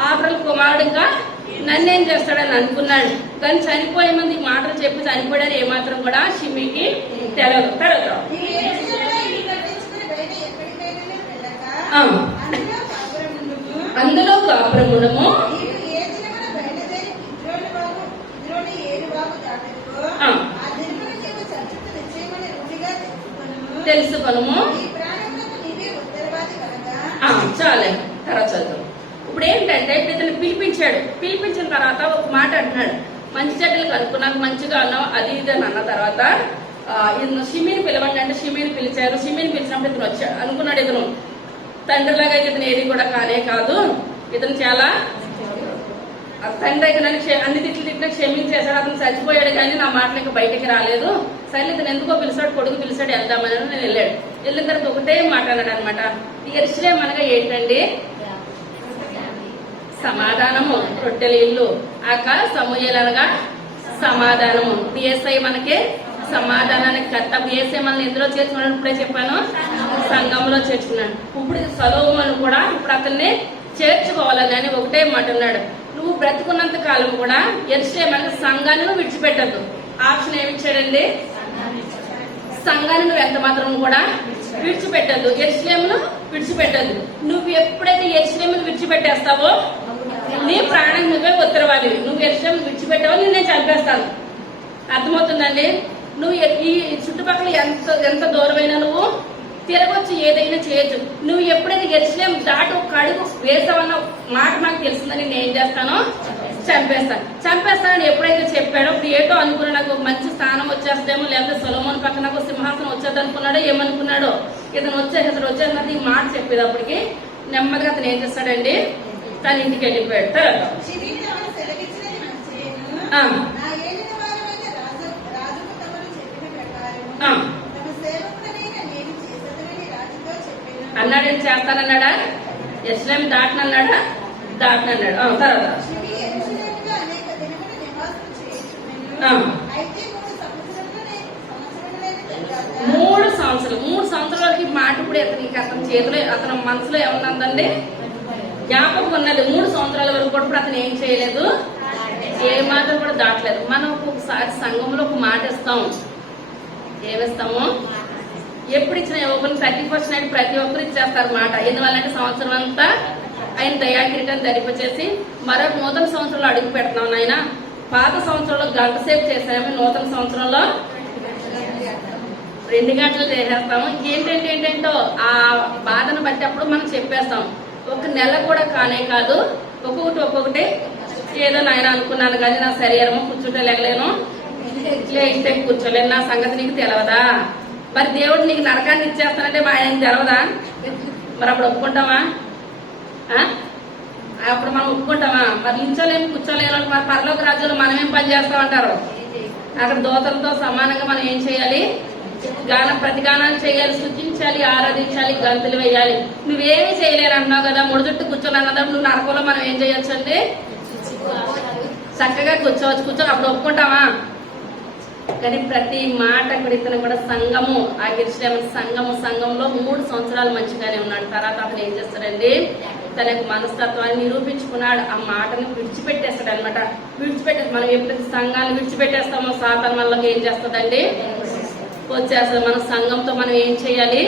ఆఖరి కుమారుడుగా నన్నేం చేస్తాడని అనుకున్నాడు. కానీ చనిపోయే మంది మాటలు చెప్పి చనిపోయాడు ఏమాత్రం కూడా షిమ్మికి తెలియదు. తర్వాత అందులో కాపురమునము తెలుసుకొనము. చాలే తర్వాత చదువు. ఇప్పుడు ఏంటంటే ఇప్పుడు ఇతను పిలిపించాడు. పిలిపించిన తర్వాత ఒక మాట అంటున్నాడు, మంచి చెడ్డలు కనుక్కున్నాక మంచిగా అన్నావు అది ఇది అని అన్న తర్వాత షిమ్మిని పిలవండి అంటే షిమ్మిని పిలిచారు. షిమ్మిని పిలిచినప్పుడు ఇతను వచ్చాడు. అనుకున్నాడు ఇతను తండ్రిలాగా అయితే ఇతను ఏది కూడా కానే కాదు, ఇతను చాలా తండ్రి అయితే నన్ను అన్ని తిట్లు తిట్టినా క్షమించేశాడు, అతను చచ్చిపోయాడు కానీ నా మాటలకి బయటకి రాలేదు. సరే ఇతను ఎందుకో పిలిచాడు, కొడుకు పిలిచాడు వెళ్దామని నేను వెళ్ళాడు. వెళ్ళిన తర్వాత ఒకటే మాట అన్నాడు అనమాట, యెరూషలేము అనగా ఏంటండి, సమాధానము. రొట్టెల ఇల్లు ఆక సమూయేలు అనగా సమాధానము. బిఎస్ఐ మనకి సమాధానానికి కర్త. బిఎస్ఐ మనల్ని ఎందులో చేర్చుకున్నాడు, ఇప్పుడే చెప్పాను, సంఘంలో చేర్చుకున్నాడు. ఇప్పుడు సొలొమోను కూడా ఇప్పుడు అతన్ని చేర్చుకోవాలని అని ఒకటే మాట అన్నాడు, నువ్వు బ్రతుకున్నంత కాలం కూడా యెరూషలేము అనగా సంఘాన్ని నువ్వు విడిచిపెట్టద్దు. ఆప్షన్ ఏమిచ్చాడండి, సంఘాన్ని నువ్వు ఎంత మాత్రం కూడా విడిచిపెట్టద్దు, యెరూషలేమును విడిచిపెట్టద్దు. నువ్వు ఎప్పుడైతే యెరూషలేమును విడిచిపెట్టేస్తావో నీ ప్రాణం నువ్వే ఉత్తరవాలి. నువ్వు యెరూషలేము విడిచిపెట్టావో నేను చంపేస్తాను. అర్థమవుతుందండి. నువ్వు ఈ చుట్టుపక్కల ఎంత దూరమైనా నువ్వు తిరగొచ్చు, ఏదైనా చేయొచ్చు. నువ్వు ఎప్పుడైతే యెరూషలేము దాటి ఒక అడుగు వేసావన్న మాట నాకు తెలిసిందని నేను ఏం చేస్తానో చంపేస్తానని ఎప్పుడైతే చెప్పాడో ఇప్పుడు ఏటో అనుకున్నా, నాకు మంచి స్థానం వచ్చేస్తేమో, లేకపోతే సొలొమోను పక్కన నాకు సింహాసనం వచ్చేది అనుకున్నాడో ఏమనుకున్నాడో, ఇతను వచ్చేసినది ఈ మాట చెప్పేటప్పటికి నెమ్మదిగా అతను ఏం చేస్తాడండి, తన ఇంటికి వెళ్ళిపోయాడు. తర్వాత అన్నాడని చేస్తానన్నాడా, యెరూషలేము దాటనన్నాడా, దాటనన్నాడు. తర్వాత 3 సంవత్సరాల వరకు మాట ఇప్పుడు అతని చేతిలో అతని మనసులో ఏమన్నదండి, జ్ఞాపకం ఉన్నది. 3 సంవత్సరాల వరకు కూడా ఇప్పుడు అతను ఏం చేయలేదు, ఏ మాత్రం కూడా దాటలేదు. మనం ఒక్కొక్కసారి సంఘంలో ఒక మాట ఇస్తాం, ఏమిస్తాము, ఎప్పుడు ఇచ్చినా ఇవ్వకుండా 31st నైట్ ప్రతి ఒక్కరు ఇచ్చేస్తారు మాట. ఎందువల్లంటే సంవత్సరం అంతా ఆయన దయాకిరీటాన్ని ధరింపచేసి మరొక నూతన సంవత్సరంలో అడుగు పెడుతున్నాం. ఆయన పాత సంవత్సరంలో గంట సేపు చేసాము, నూతన సంవత్సరంలో 2 గంటలు చేసేస్తాము. ఏంటంటో ఆ బాధను బట్టి అప్పుడు మనం చెప్పేస్తాం. ఒక నెల కూడా కానే కాదు, ఒక్కొక్కటి ఏదో నాయన అనుకున్నాను కానీ నా శరీరము కూర్చుంటే లేగలేను, లేస్తే కూర్చోలేను, నా సంగతి నీకు తెలవదా, మరి దేవుడు నీకు నరకాన్ని ఇచ్చేస్తానంటే మా ఆయన తెలవదా, మరి అప్పుడు ఒప్పుకుంటామా, అప్పుడు మనం ఒప్పుకుంటామా, మరి నించోలేము కూర్చోలేను, మరి పరలోక రాజ్యంలో మనమేం పని చేస్తామంటారు. అక్కడ దోతలతో సమానంగా మనం ఏం చేయాలి, ప్రతిగానాలు చేయాలి, సృజించాలి, ఆరాధించాలి, గంతులు వేయాలి. నువ్వేమీ చేయలేరు అంటున్నావు కదా, ముడుచుట్టు కూర్చొని అన్నదప్పుడు నువ్వు నరకంలో మనం ఏం చేయొచ్చు అండి? చక్కగా కూర్చొని అప్పుడు ఒప్పుకుంటావా? కానీ ప్రతి మాట కూడా కూడా సంఘము, ఆ గిరిశ్లేమ సంఘంలో 3 సంవత్సరాలు మంచిగానే ఉన్నాడు. తర్వాత అతను ఏం చేస్తాడండి, తన యొక్క మనస్తత్వాన్ని నిరూపించుకున్నాడు. ఆ మాటను విడిచిపెట్టేస్తాడు అనమాట. మనం ఎప్పుడైతే సంఘాన్ని విడిచిపెట్టేస్తామో సాతాను మనలోకి ఏం చేస్తుందండి, వచ్చేస్తుంది. మన సంఘంతో మనం ఏం చేయాలి?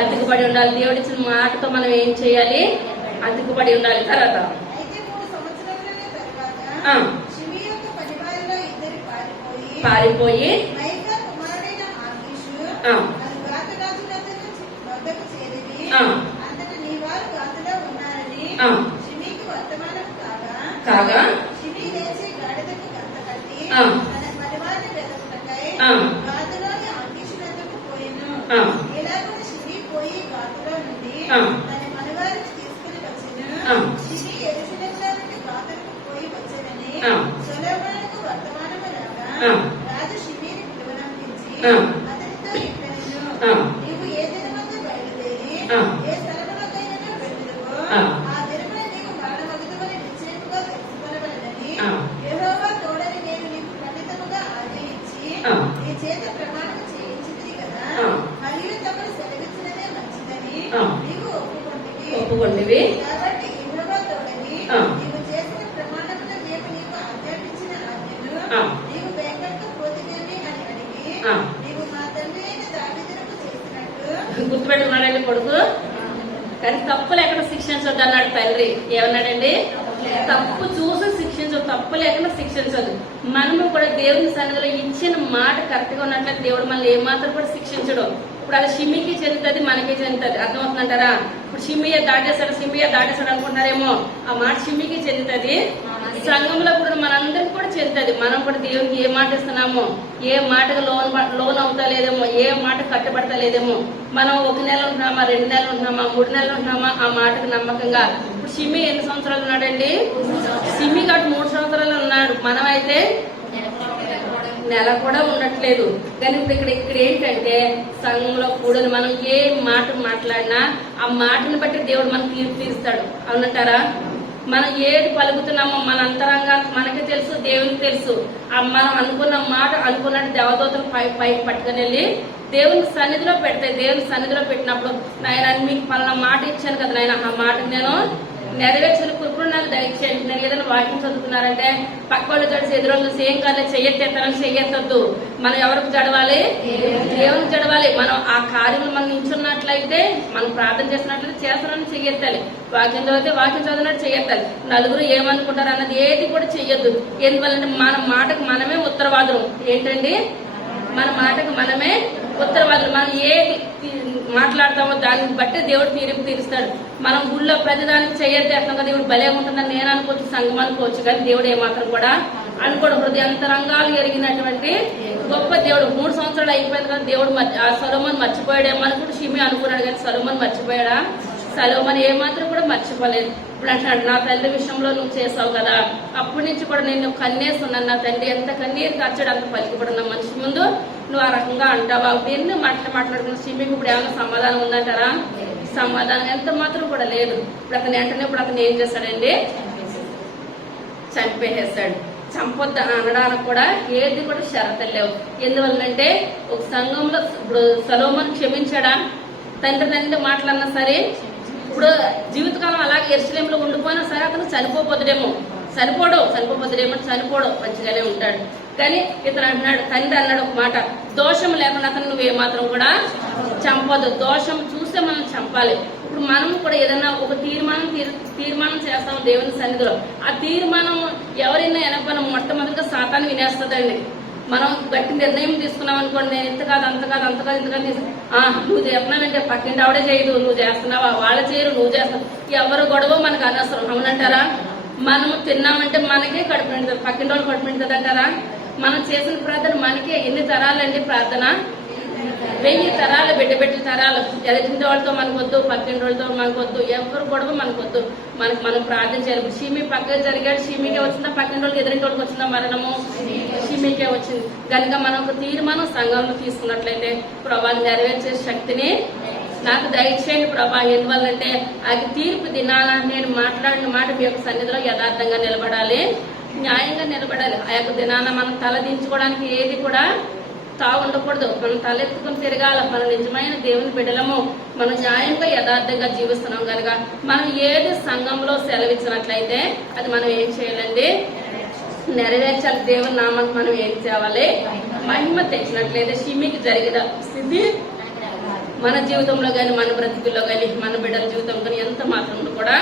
అతుకుపడి ఉండాలి. దేవుడిచ్చిన మాటతో మనం ఏం చేయాలి? అతుకుపడి ఉండాలి. తర్వాత పారిపోయి కాగా రాజు షిమీని పిలువనంపించి అతనితో ఇట్లనెను, నీవు ఏ దినమందు బయలుదేరి ఏ స్థలమునకైనా వెళ్ళుదువో ఆ దినమున నీవు మరణమగుదువని నిశ్చయముగా తెలుసుకొనవలెనని యెహోవా తోడని నేను నీకు ఖండితముగా ఆజ్ఞయించి నీ చేత ప్రమాణము చేయించితిని కదా, మరియు తమను సెలవిచ్చినదే మంచిదని నీవు ఒప్పుకొంటివి. కాబట్టి యెహోవా తోడని నీవు చేసిన ప్రమాణమున నేను నీకు ఆజ్ఞాపించిన ఆజ్ఞను నీవు పోతినేమి అని అడిగి, నీవు మా తండ్రి అయిన దావీదునకు చేసినట్టు. గుర్తుపెట్టుకున్నాడండి కొడుకు. కానీ తప్పు లేకుండా శిక్షించొద్దు అన్నాడు తండ్రి. ఏమన్నాడండి? తప్పు చూసి శిక్షించదు, తప్పు లేకుండా శిక్షించదు. మనము కూడా దేవుని సన్నిధిలో ఇచ్చిన మాట కరెక్ట్ గా ఉన్నట్లయితే దేవుడు మనల్ని ఏమాత్రం కూడా శిక్షించడు. ఇప్పుడు అది షిమ్మికి చెందుతుంది, మనకి చెందుతుంది. అర్థమవుతుందంటారా? ఇప్పుడు షిమ్మియే దాటేశాడు అనుకుంటారేమో. ఆ మాట షిమ్మికి చెందుతుంది, సంఘంలో కూడా మనందరికి కూడా చెందుతుంది. మనం కూడా దేవునికి ఏ మాట ఇస్తున్నామో, ఏ మాటకు లోన్ అవుతలేదేమో, ఏ మాట కట్టుబడతలేదేమో, మనం 1 నెల ఉంటున్నామా, 2 నెలలు ఉంటున్నామా, 3 నెలలు ఉంటున్నామా, ఆ మాటకు నమ్మకంగా. ఇప్పుడు షిమ్మి ఎన్ని సంవత్సరాలు ఉన్నాడండి? షిమ్మి కాబట్టి 3 సంవత్సరాలు ఉన్నాడు. మనమైతే నెల కూడా ఉండట్లేదు. కానీ ఇక్కడ ఏంటంటే సంఘంలో కూడా మనం ఏ మాట మాట్లాడినా ఆ మాటను బట్టి దేవుడు మనకు తీర్పు తీరుస్తాడు. అవునంటారా? మనం ఏది పలుకుతున్నామో మన అంతరంగా మనకి తెలుసు, దేవునికి తెలుసు. మనం అనుకున్న మాట అనుకున్నట్టు దేవదూతలు పైకి పట్టుకుని వెళ్ళి దేవుని సన్నిధిలో పెడతాయి. దేవుని సన్నిధిలో పెట్టినప్పుడు నాయన మీకు పలానా మాట ఇచ్చాను కదా నాయన, ఆ మాటకు నేను నెరవేర్చిన కృపను నాకు దయచేయండి. నేను ఏదైనా వాక్యం చదువుతున్నారంటే పక్క వాళ్ళు చడిసి ఎదురు సేమ్ కాలే చెయ్యెత్తేస్తారని చెయ్యెత్తద్దు. మనం ఎవరికి జడవాలి? దేవునికి జడవాలి. మనం ఆ కార్యం మనం నించున్నట్లయితే, మనం ప్రార్థన చేసినట్లయితే చేస్తారని చెయ్యెత్తాలి. వాక్యం చదివితే వాక్యం చదివినట్టు చెయ్యెత్తాలి. నలుగురు ఏమనుకుంటారు అన్నది ఏది కూడా చెయ్యొద్దు. ఎందువల్లంటే మన మాటకు మనమే ఉత్తరవాదులు. ఏంటండి? మన మాటకు మనమే ఉత్తరవాదులు. మనం ఏది మాట్లాడతామో దాన్ని బట్టి దేవుడు తీర్పు తీరుస్తాడు. మనం గుళ్ళో ప్రతిదానికి చెయ్యొద్దేస్తాం. దేవుడు భలే ఉంటుందని నేను అనుకోవచ్చు, సంఘం అనుకోవచ్చు, కానీ దేవుడు ఏమాత్రం కూడా అనుకోడు. హృదయాంతరంగాలు ఎరిగినటువంటి గొప్ప దేవుడు. 3 సంవత్సరాలు అయిపోయింది కదా, దేవుడు సొలొమోను మర్చిపోయాడేమో అనుకుంటూ షిమి అనుకున్నాడు, కానీ సొలొమోను మర్చిపోయాడా? సొలొమోను ఏమాత్రం కూడా మర్చిపోలేదు. ఇప్పుడు అంటున్నాడు, నా తల్లి విషయంలో నువ్వు చేసావు కదా, అప్పటి నుంచి కూడా నేను కన్నేస్తున్నాను. నా తండ్రి ఎంత కన్నీరు కార్చాడు, అంత పలికిపడున్న మనిషి ముందు నువ్వు ఆ రకంగా అంటావా? ఎన్ని మాట్లాడుకున్న షిమికి ఇప్పుడు ఏమైనా సమాధానం ఉందంటారా? సమాధానం ఎంత మాత్రం కూడా లేదు. ఇప్పుడు అతను ఏం చేశాడండి? చంపేసేస్తాడు. చంపొద్దు అనడానికి కూడా ఏది కూడా షరతులు లేవు. ఎందువల్లంటే ఒక సంఘంలో ఇప్పుడు సొలొమోను క్షమించాడా? తండ్రి మాట్లాడినా సరే, ఇప్పుడు జీవితకాలం అలాగే యెరూషలేములో ఉండిపోయినా సరే అతను చనిపోపోతుడేమో, చనిపోడు, మంచిగానే ఉంటాడు. కానీ ఇతను అంటున్నాడు, తండ్రి అన్నాడు ఒక మాట, దోషం లేకుండా అతను నువ్వేమాత్రం కూడా చంపొద్దు. దోషం చూస్తే మనం చంపాలి. ఇప్పుడు మనం కూడా ఏదైనా ఒక తీర్మానం చేస్తాం దేవుని సన్నిధిలో. ఆ తీర్మానం ఎవరైనా వెనకపోయినా మొట్టమొదటిగా సాతాను వినేస్తుందండి. మనం గట్టి నిర్ణయం తీసుకున్నాం అనుకోండి, నేను ఇంత కాదు అంత కాదు నువ్వు చేస్తున్నావంటే పక్కింటి ఆవిడే చేయదు, నువ్వు చేస్తున్నావా, వాళ్ళు చేయరు, నువ్వు చేస్తున్నావు, ఎవరు గొడవ మనకు అనవసరం. అవునంటారా? మనము తిన్నామంటే మనకే కడుపు నిండుతుంది, పక్కింటి వాళ్ళు కడుపు నిండుతుంది అంటారా? మనం చేసిన ప్రార్థన మనకే. ఎన్ని తరాలండి ప్రార్థన? 1000 తరాలు బిడ్డ తరాలు ఎదుటి వాళ్ళతో మనకొద్దు, పక్కింటి వాళ్ళతో మనకొద్దు, ఎవరు గొడవ మనకొద్దు. మనం ప్రార్థన చేయాలి. షిమి పక్కకి జరిగాడు, షిమికే వచ్చిందా, పక్కింటి వాళ్ళకి ఎదురింటి వాళ్ళకి వచ్చిందా మరణము? షిమికే వచ్చింది. కనుక మనం ఒక తీర్మానం సంఘంలో తీసుకున్నట్లయితే ప్రభా నెరవేర్చే శక్తిని నాకు దయచేయండి ప్రభా. ఎందువల్లంటే అది తీర్పు దినాన నేను మాట్లాడిన మాట మీ యొక్క సన్నిధిలో యథార్థంగా నిలబడాలి, న్యాయంగా నిలబడాలి. ఆ యొక్క దినాన మనం తలదించుకోవడానికి ఏది కూడా ఉండకూడదు. మనం తలెత్తుకుని తిరగాల. మనం నిజమైన దేవుని బిడ్డలము, మనం న్యాయంగా యథార్థంగా జీవిస్తున్నాం కనుక మనం ఏది సంఘంలో సెలవిచ్చినట్లయితే అది మనం ఏం చేయాలండి? నెరవేర్చాలి. దేవుని నామానికి మనం ఏం చేయాలి? మహిమ తెచ్చినట్లయితే షిమికి జరిగిన స్థితి మన జీవితంలో కానీ, మన బ్రతుకుల్లో కానీ, మన బిడ్డల జీవితం కానీ ఎంత మాత్రం కూడా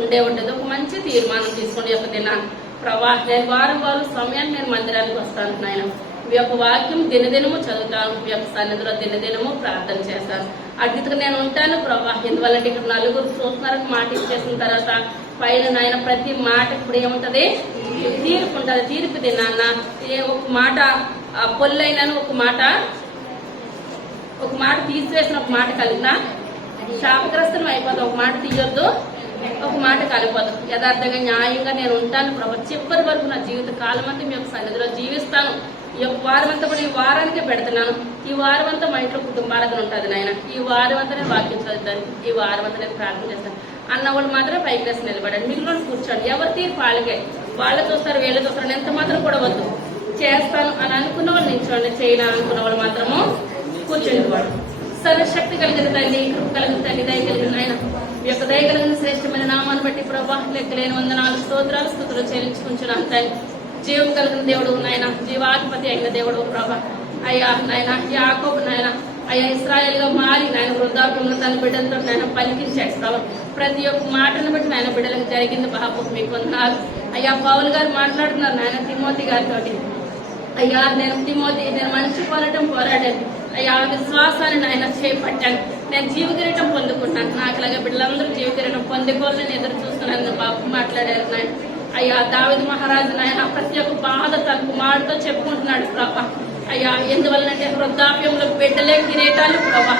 ఉండేది. ఒక మంచి తీర్మానం తీసుకోండి. యొక్క దినాన్ని ప్రభా నేను వారం సమయాన్ని నేను మందిరానికి వస్తాను నాయన. మీ యొక్క వాక్యం దినదినము చదువుతాను, మీ యొక్క సన్నిధిలో దినదినము ప్రార్థన చేస్తాను. అడ్డిగా నేను ఉంటాను ప్రభా. ఎందువల్లంటే ఇక్కడ నలుగురు చూస్తున్నారని మాట ఇచ్చేసిన తర్వాత పైన నాయన ప్రతి మాట ఇప్పుడు ఏముంటది? తీర్పు ఉంటుంది. తీర్పు దినాన్న ఒక మాట పొల్లైనాను, ఒక మాట తీసివేసిన ఒక మాట కలిగినా శాపగ్రస్తం అయిపోతాం. ఒక మాట తీయొద్దు, ఒక మాట కలిపోదు. యథార్థంగా న్యాయంగా నేను ఉంటాను ప్రభా. చివరి వరకు నా జీవిత కాలం అంతా మీ యొక్క సన్నిధిలో జీవిస్తాను. ఈ యొక్క వారం అంతా కూడా ఈ వారానికే పెడుతున్నాను. ఈ వారం అంతా మా ఇంట్లో కుటుంబాలకు ఉంటుంది నాయన. ఈ వారం అంతా నేను వాక్యం చదువుతాను, ఈ వారం అంతా నేను ప్రార్థన చేస్తాను అన్నవాళ్ళు మాత్రమే పైకి వేసి నిలబడండి. మిగిలిన కూర్చోండి. ఎవరి తీర్పు వాళ్ళకే. వాళ్ళు చూస్తారు, వీళ్ళు చూస్తారు, ఎంత మాత్రం కూడా వద్దు. చేస్తాను అని అనుకున్న వాళ్ళు నిల్చోండి, చేయను అనుకున్న వాళ్ళు మాత్రము కూర్చొని వాడు. సర్వశక్తి కలిగిన తండ్రి, కృప కలిగిన తండ్రి, దయ కలిగిన ఆయన మీ యొక్క దయ కలిగిన శ్రేష్టమైన నామాన్ని బట్టి ప్రభా లెక్కలేని వందనాలు స్తోత్రాలు స్తుతులు చెల్లించుకుంటున్నాను తండ్రి. జీవం కలిగిన దేవుడు నాయన, జీవాధిపతి అయిన దేవుడు ప్రభా. అయ్యా నాయన యాకోబు నాయన, అయ్యా ఇశ్రాయేల్ గా మారి నాయన వృద్ధాప్యంలో తన బిడ్డలతో నాయన పలికించాడు ప్రభా. ప్రతి ఒక్క మాటను బట్టి నాయన బిడ్డలకు జరిగింది బాబు మీకు వందనాలు. అయ్యా పౌలు గారు మాట్లాడుతున్నారు నాయన తిమోతి గారితో. అయ్యా నేను మనిషి పోరాడాను. అయ్యా విశ్వాసాన్ని నాయన చేపట్టాను. నేను జీవకిరీటం పొందుకున్నాను. నాకు ఇలాగే బిడ్డలందరూ జీవకిరీటం పొందుకోవాలని ఎదురు చూస్తున్నాను బాబు మాట్లాడారు నాయన. అయ్యా దావీదు మహారాజు నాయన ప్రతి ఒక్క బాధ తన కుమారుడితో చెప్పుకుంటున్నాడు ప్రభా. అయ్యా ఎందువల్లంటే వృద్ధాప్యంలో బిడ్డలే కిరీటాలు ప్రభా.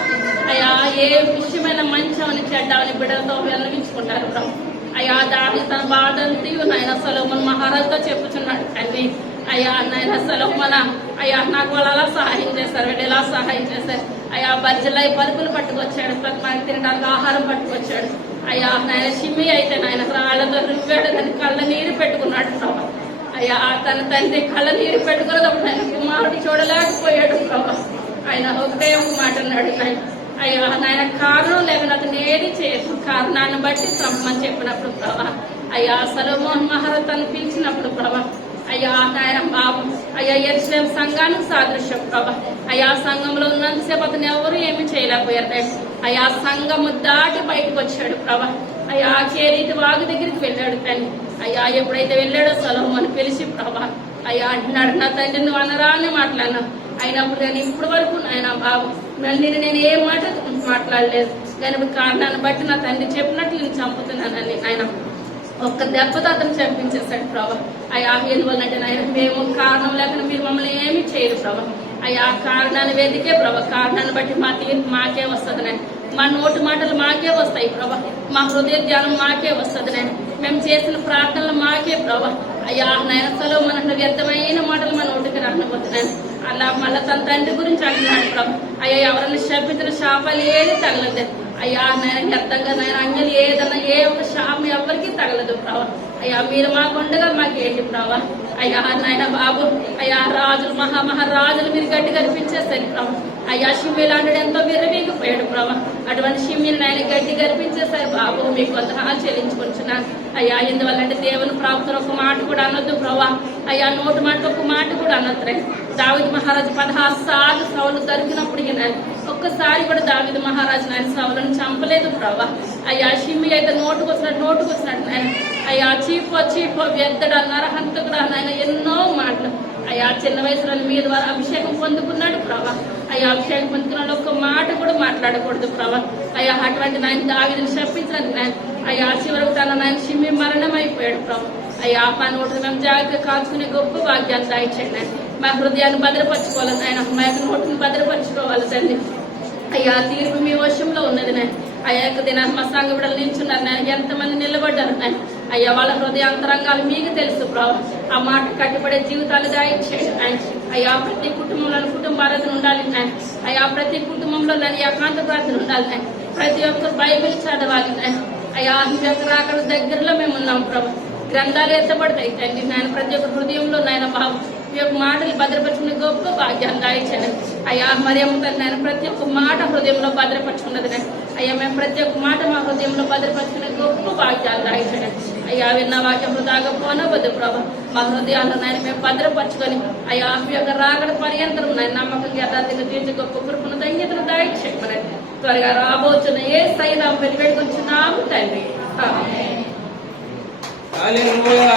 అయ్యా ఏ విషయమైన మంచమని చెడ్డామని బిడ్డలతో విన్నవించుకుంటారు ప్రభా. అయ్యా దావీదు తన బాధంతి నాయన సొలొమోను మహారాజుతో చెప్పుచున్నాడు తండ్రి. అయ్యా నాయన సొలొమోన అయ్యా నాకు వాళ్ళు అలా సహాయం చేశారు, వీళ్ళు ఎలా సహాయం చేశారు. అయ్యా బర్జలై పరుపులు పట్టుకొచ్చాడు, ప్రతి మనకి తినడానికి ఆహారం పట్టుకొచ్చాడు. అయ్యా నాయన షిమ్మి అయితే నాయన రాళ్లతో రువ్వాడు, దాన్ని కళ్ళ నీరు పెట్టుకున్నాడు ప్రభా. అయ్యా తన తండ్రి కళ్ళ నీరు పెట్టుకున్నప్పుడు ఆయన కుమారుడు చూడలేకపోయాడు ప్రభా. ఆయన ఒకటే ఒక మాట అన్నాడు నాయన. అయ్యా నాయన కారణం లేకుండా అతను ఏది చేయదు, కారణాన్ని బట్టి చంపమని చెప్పినప్పుడు ప్రభా. అయ్యా సొలొమోను మహారాజు తను పిలిచినప్పుడు ప్రభా. అయ్యా నాయన బాబు అయ్యా యెరూషలేము సంఘానికి సాదృశ్యం ప్రభా. అయ్యా సంఘంలో ఉన్నంతసేపు అతను ఎవరు ఏమి చేయలేకపోయారు. అయ్యా సంఘము దాటి బయటకు వచ్చాడు ప్రభా. అయ్యా చేరీతి వాగు దగ్గరికి వెళ్ళాడు తండ్రి. అయ్యా ఎప్పుడైతే వెళ్ళాడో సొలొమోను పిలిచి ప్రభా అయ్యా అంటున్నాడు, నా తండ్రి నువ్వు అనరాని మాట్లాడినా అయినప్పుడు నేను ఇప్పటి వరకు ఆయన బాబు మళ్ళీ నేను ఏ మాట మాట్లాడలేదు, కానీ కారణాన్ని బట్టి నా తండ్రి చెప్పినట్లు నేను చంపుతున్నానని ఆయన ఒక్క దెబ్బతో అతను చంపించేశాడు ప్రభా. అయ్యా ఎందువల్లంటే నాయన మేము కారణం లేకుండా మీరు మమ్మల్ని ఏమి చేయరు ప్రభా. అయ్యా కారణాన్ని వెతికే ప్రభా. కారణాన్ని బట్టి మా తీర్పు మాకే వస్తుంది నాయన. మా నోటి మాటలు మాకే వస్తాయి ప్రభా. మా హృదయ ధ్యానం మాకే వస్తుంది నాయన. మేము చేసిన ప్రార్థనలు మాకే ప్రభా. అయ్యా నాయన సొలొమోను వ్యర్థమైన మాటలు మా నోటికి రాకపోతున్నాను. అలా మళ్ళీ తన తండ్రి గురించి అంటున్నాడు ప్రభా. అయ్యా ఎవరైనా శపించిన శాపాలు ఏది తగలదు. అయ్యా నాయన వ్యర్థంగా నాయన అంజలి ఏదన్నా ఏ ఒక్క శాపం ఎవరికి తగలదు ప్రభా. అయ్యా మీరు మాకుండగా మాకేంటి ప్రభా. అయ్యా నాయన బాబు అయ్యా రాజులు మహారాజులు మీరు గట్టి కనిపించేస్తారు ప్రభా. అయ్యా షిమ్మి లాంటి ఎంతో విరవీగిపోయాడు ప్రభా. అటువంటి షిమ్మిని నాయన గట్టి కనిపించేశారు బాబు. మీకు వందనాలు చెల్లించుకుంటున్నాను. అయ్యా ఎందువల్లంటే దేవుని ప్రాప్తులు ఒక మాట కూడా అనొద్దు ప్రభా. అయ్యా నోటి మాట ఒక మాట కూడా అనొద్దు. దావీదు మహారాజు 16 సార్లు సౌలు దొరికినప్పటికీ ఒక్కసారి కూడా దావీదు మహారాజు నాయన సౌలను చంపలేదు ప్రభా. అయ్యా షిమ్మి అయితే నోటుకు వచ్చినట్టు నాయన. అయ్యా చీపో వ్యర్థడ నరహంతకుడు నాయన ఎన్నో మాటలు. అయ్యా చిన్న వయసులో మీ ద్వారా అభిషేకం పొందుకున్నాడు ప్రభా. అయ్యా అభిషేకం పొందుకున్నాడు ఒక్క మాట కూడా మాట్లాడకూడదు ప్రభా. అయ్యా అటువంటి నాయన దావీదుని శపించినది నాయన. అయ్యా చివరకు తన నాయన షిమ్మి మరణం అయిపోయాడు ప్రభా. అయ్యా పని ఒకటి మేము జాగ్రత్తగా కాల్చుకునే గొప్ప భాగ్యాన్ని దాయిచ్చండి. మా హృదయాన్ని భద్రపరచుకోవాలి నాయన, మా యొక్క నోటిని భద్రపరచుకోవాలి తండ్రి. అయ్యా తీర్పు మీ వశంలో ఉన్నది నాయన. అయ్యా యొక్క దినాన్ని మా సంఘ బిడ్డలు నిల్చున్నారు నాయన, ఎంతమంది నిలబడ్డారు నాయన. అయ్యా వాళ్ళ హృదయాంతరంగాలు మీకు తెలుసు ప్రభావ. ఆ మాట కట్టుబడే జీవితాలు దయచేయండి నాయన. అయ్యా ప్రతి కుటుంబంలో కుటుంబారాధన ఉండాలి నాయన. అయ్యా ప్రతి కుటుంబంలో నన్ను ఏకాంత ప్రార్థన ఉండాలి నాయన. ప్రతి ఒక్కరు బైబిల్ చదవాలి నాయన. అయ్యా మీ యొక్క రాకడ దగ్గరలో మేము ఉన్నాం ప్రభావ. గ్రంథాలు ఎత్తబడతాయి తండ్రి నాయన. ప్రతి ఒక్క హృదయంలో నాయన బాబు మీ యొక్క మాటలు భద్రపరచుకునే గొప్ప భాగ్యాన్ని దాయించండి అయ్యా. మరి నాయన ప్రతి ఒక్క మాట హృదయంలో భద్రపరచుకున్నది నాయన. అయ్యా మేము ప్రతి ఒక్క మాట మా హృదయంలో భద్రపరచుకునే గొప్ప భాగ్యాలు దాయించండి అయ్యా. విన్న వాక్యం వృధాగా పోనవద్దు ప్రభా. మా హృదయాల్లో నాయన మేము భద్రపరచుకొని అయ్యా మీ యొక్క రాకడ పర్యంతరం నాయన నమ్మకంగా యథార్థంగా తీర్చి గొప్ప కృపను ధన్యతను దాయించండి. త్వరగా రాబోతున్న ఏ సైనా వెలువెడుకొచ్చున్నాము తండ్రి. హల్లెలూయా.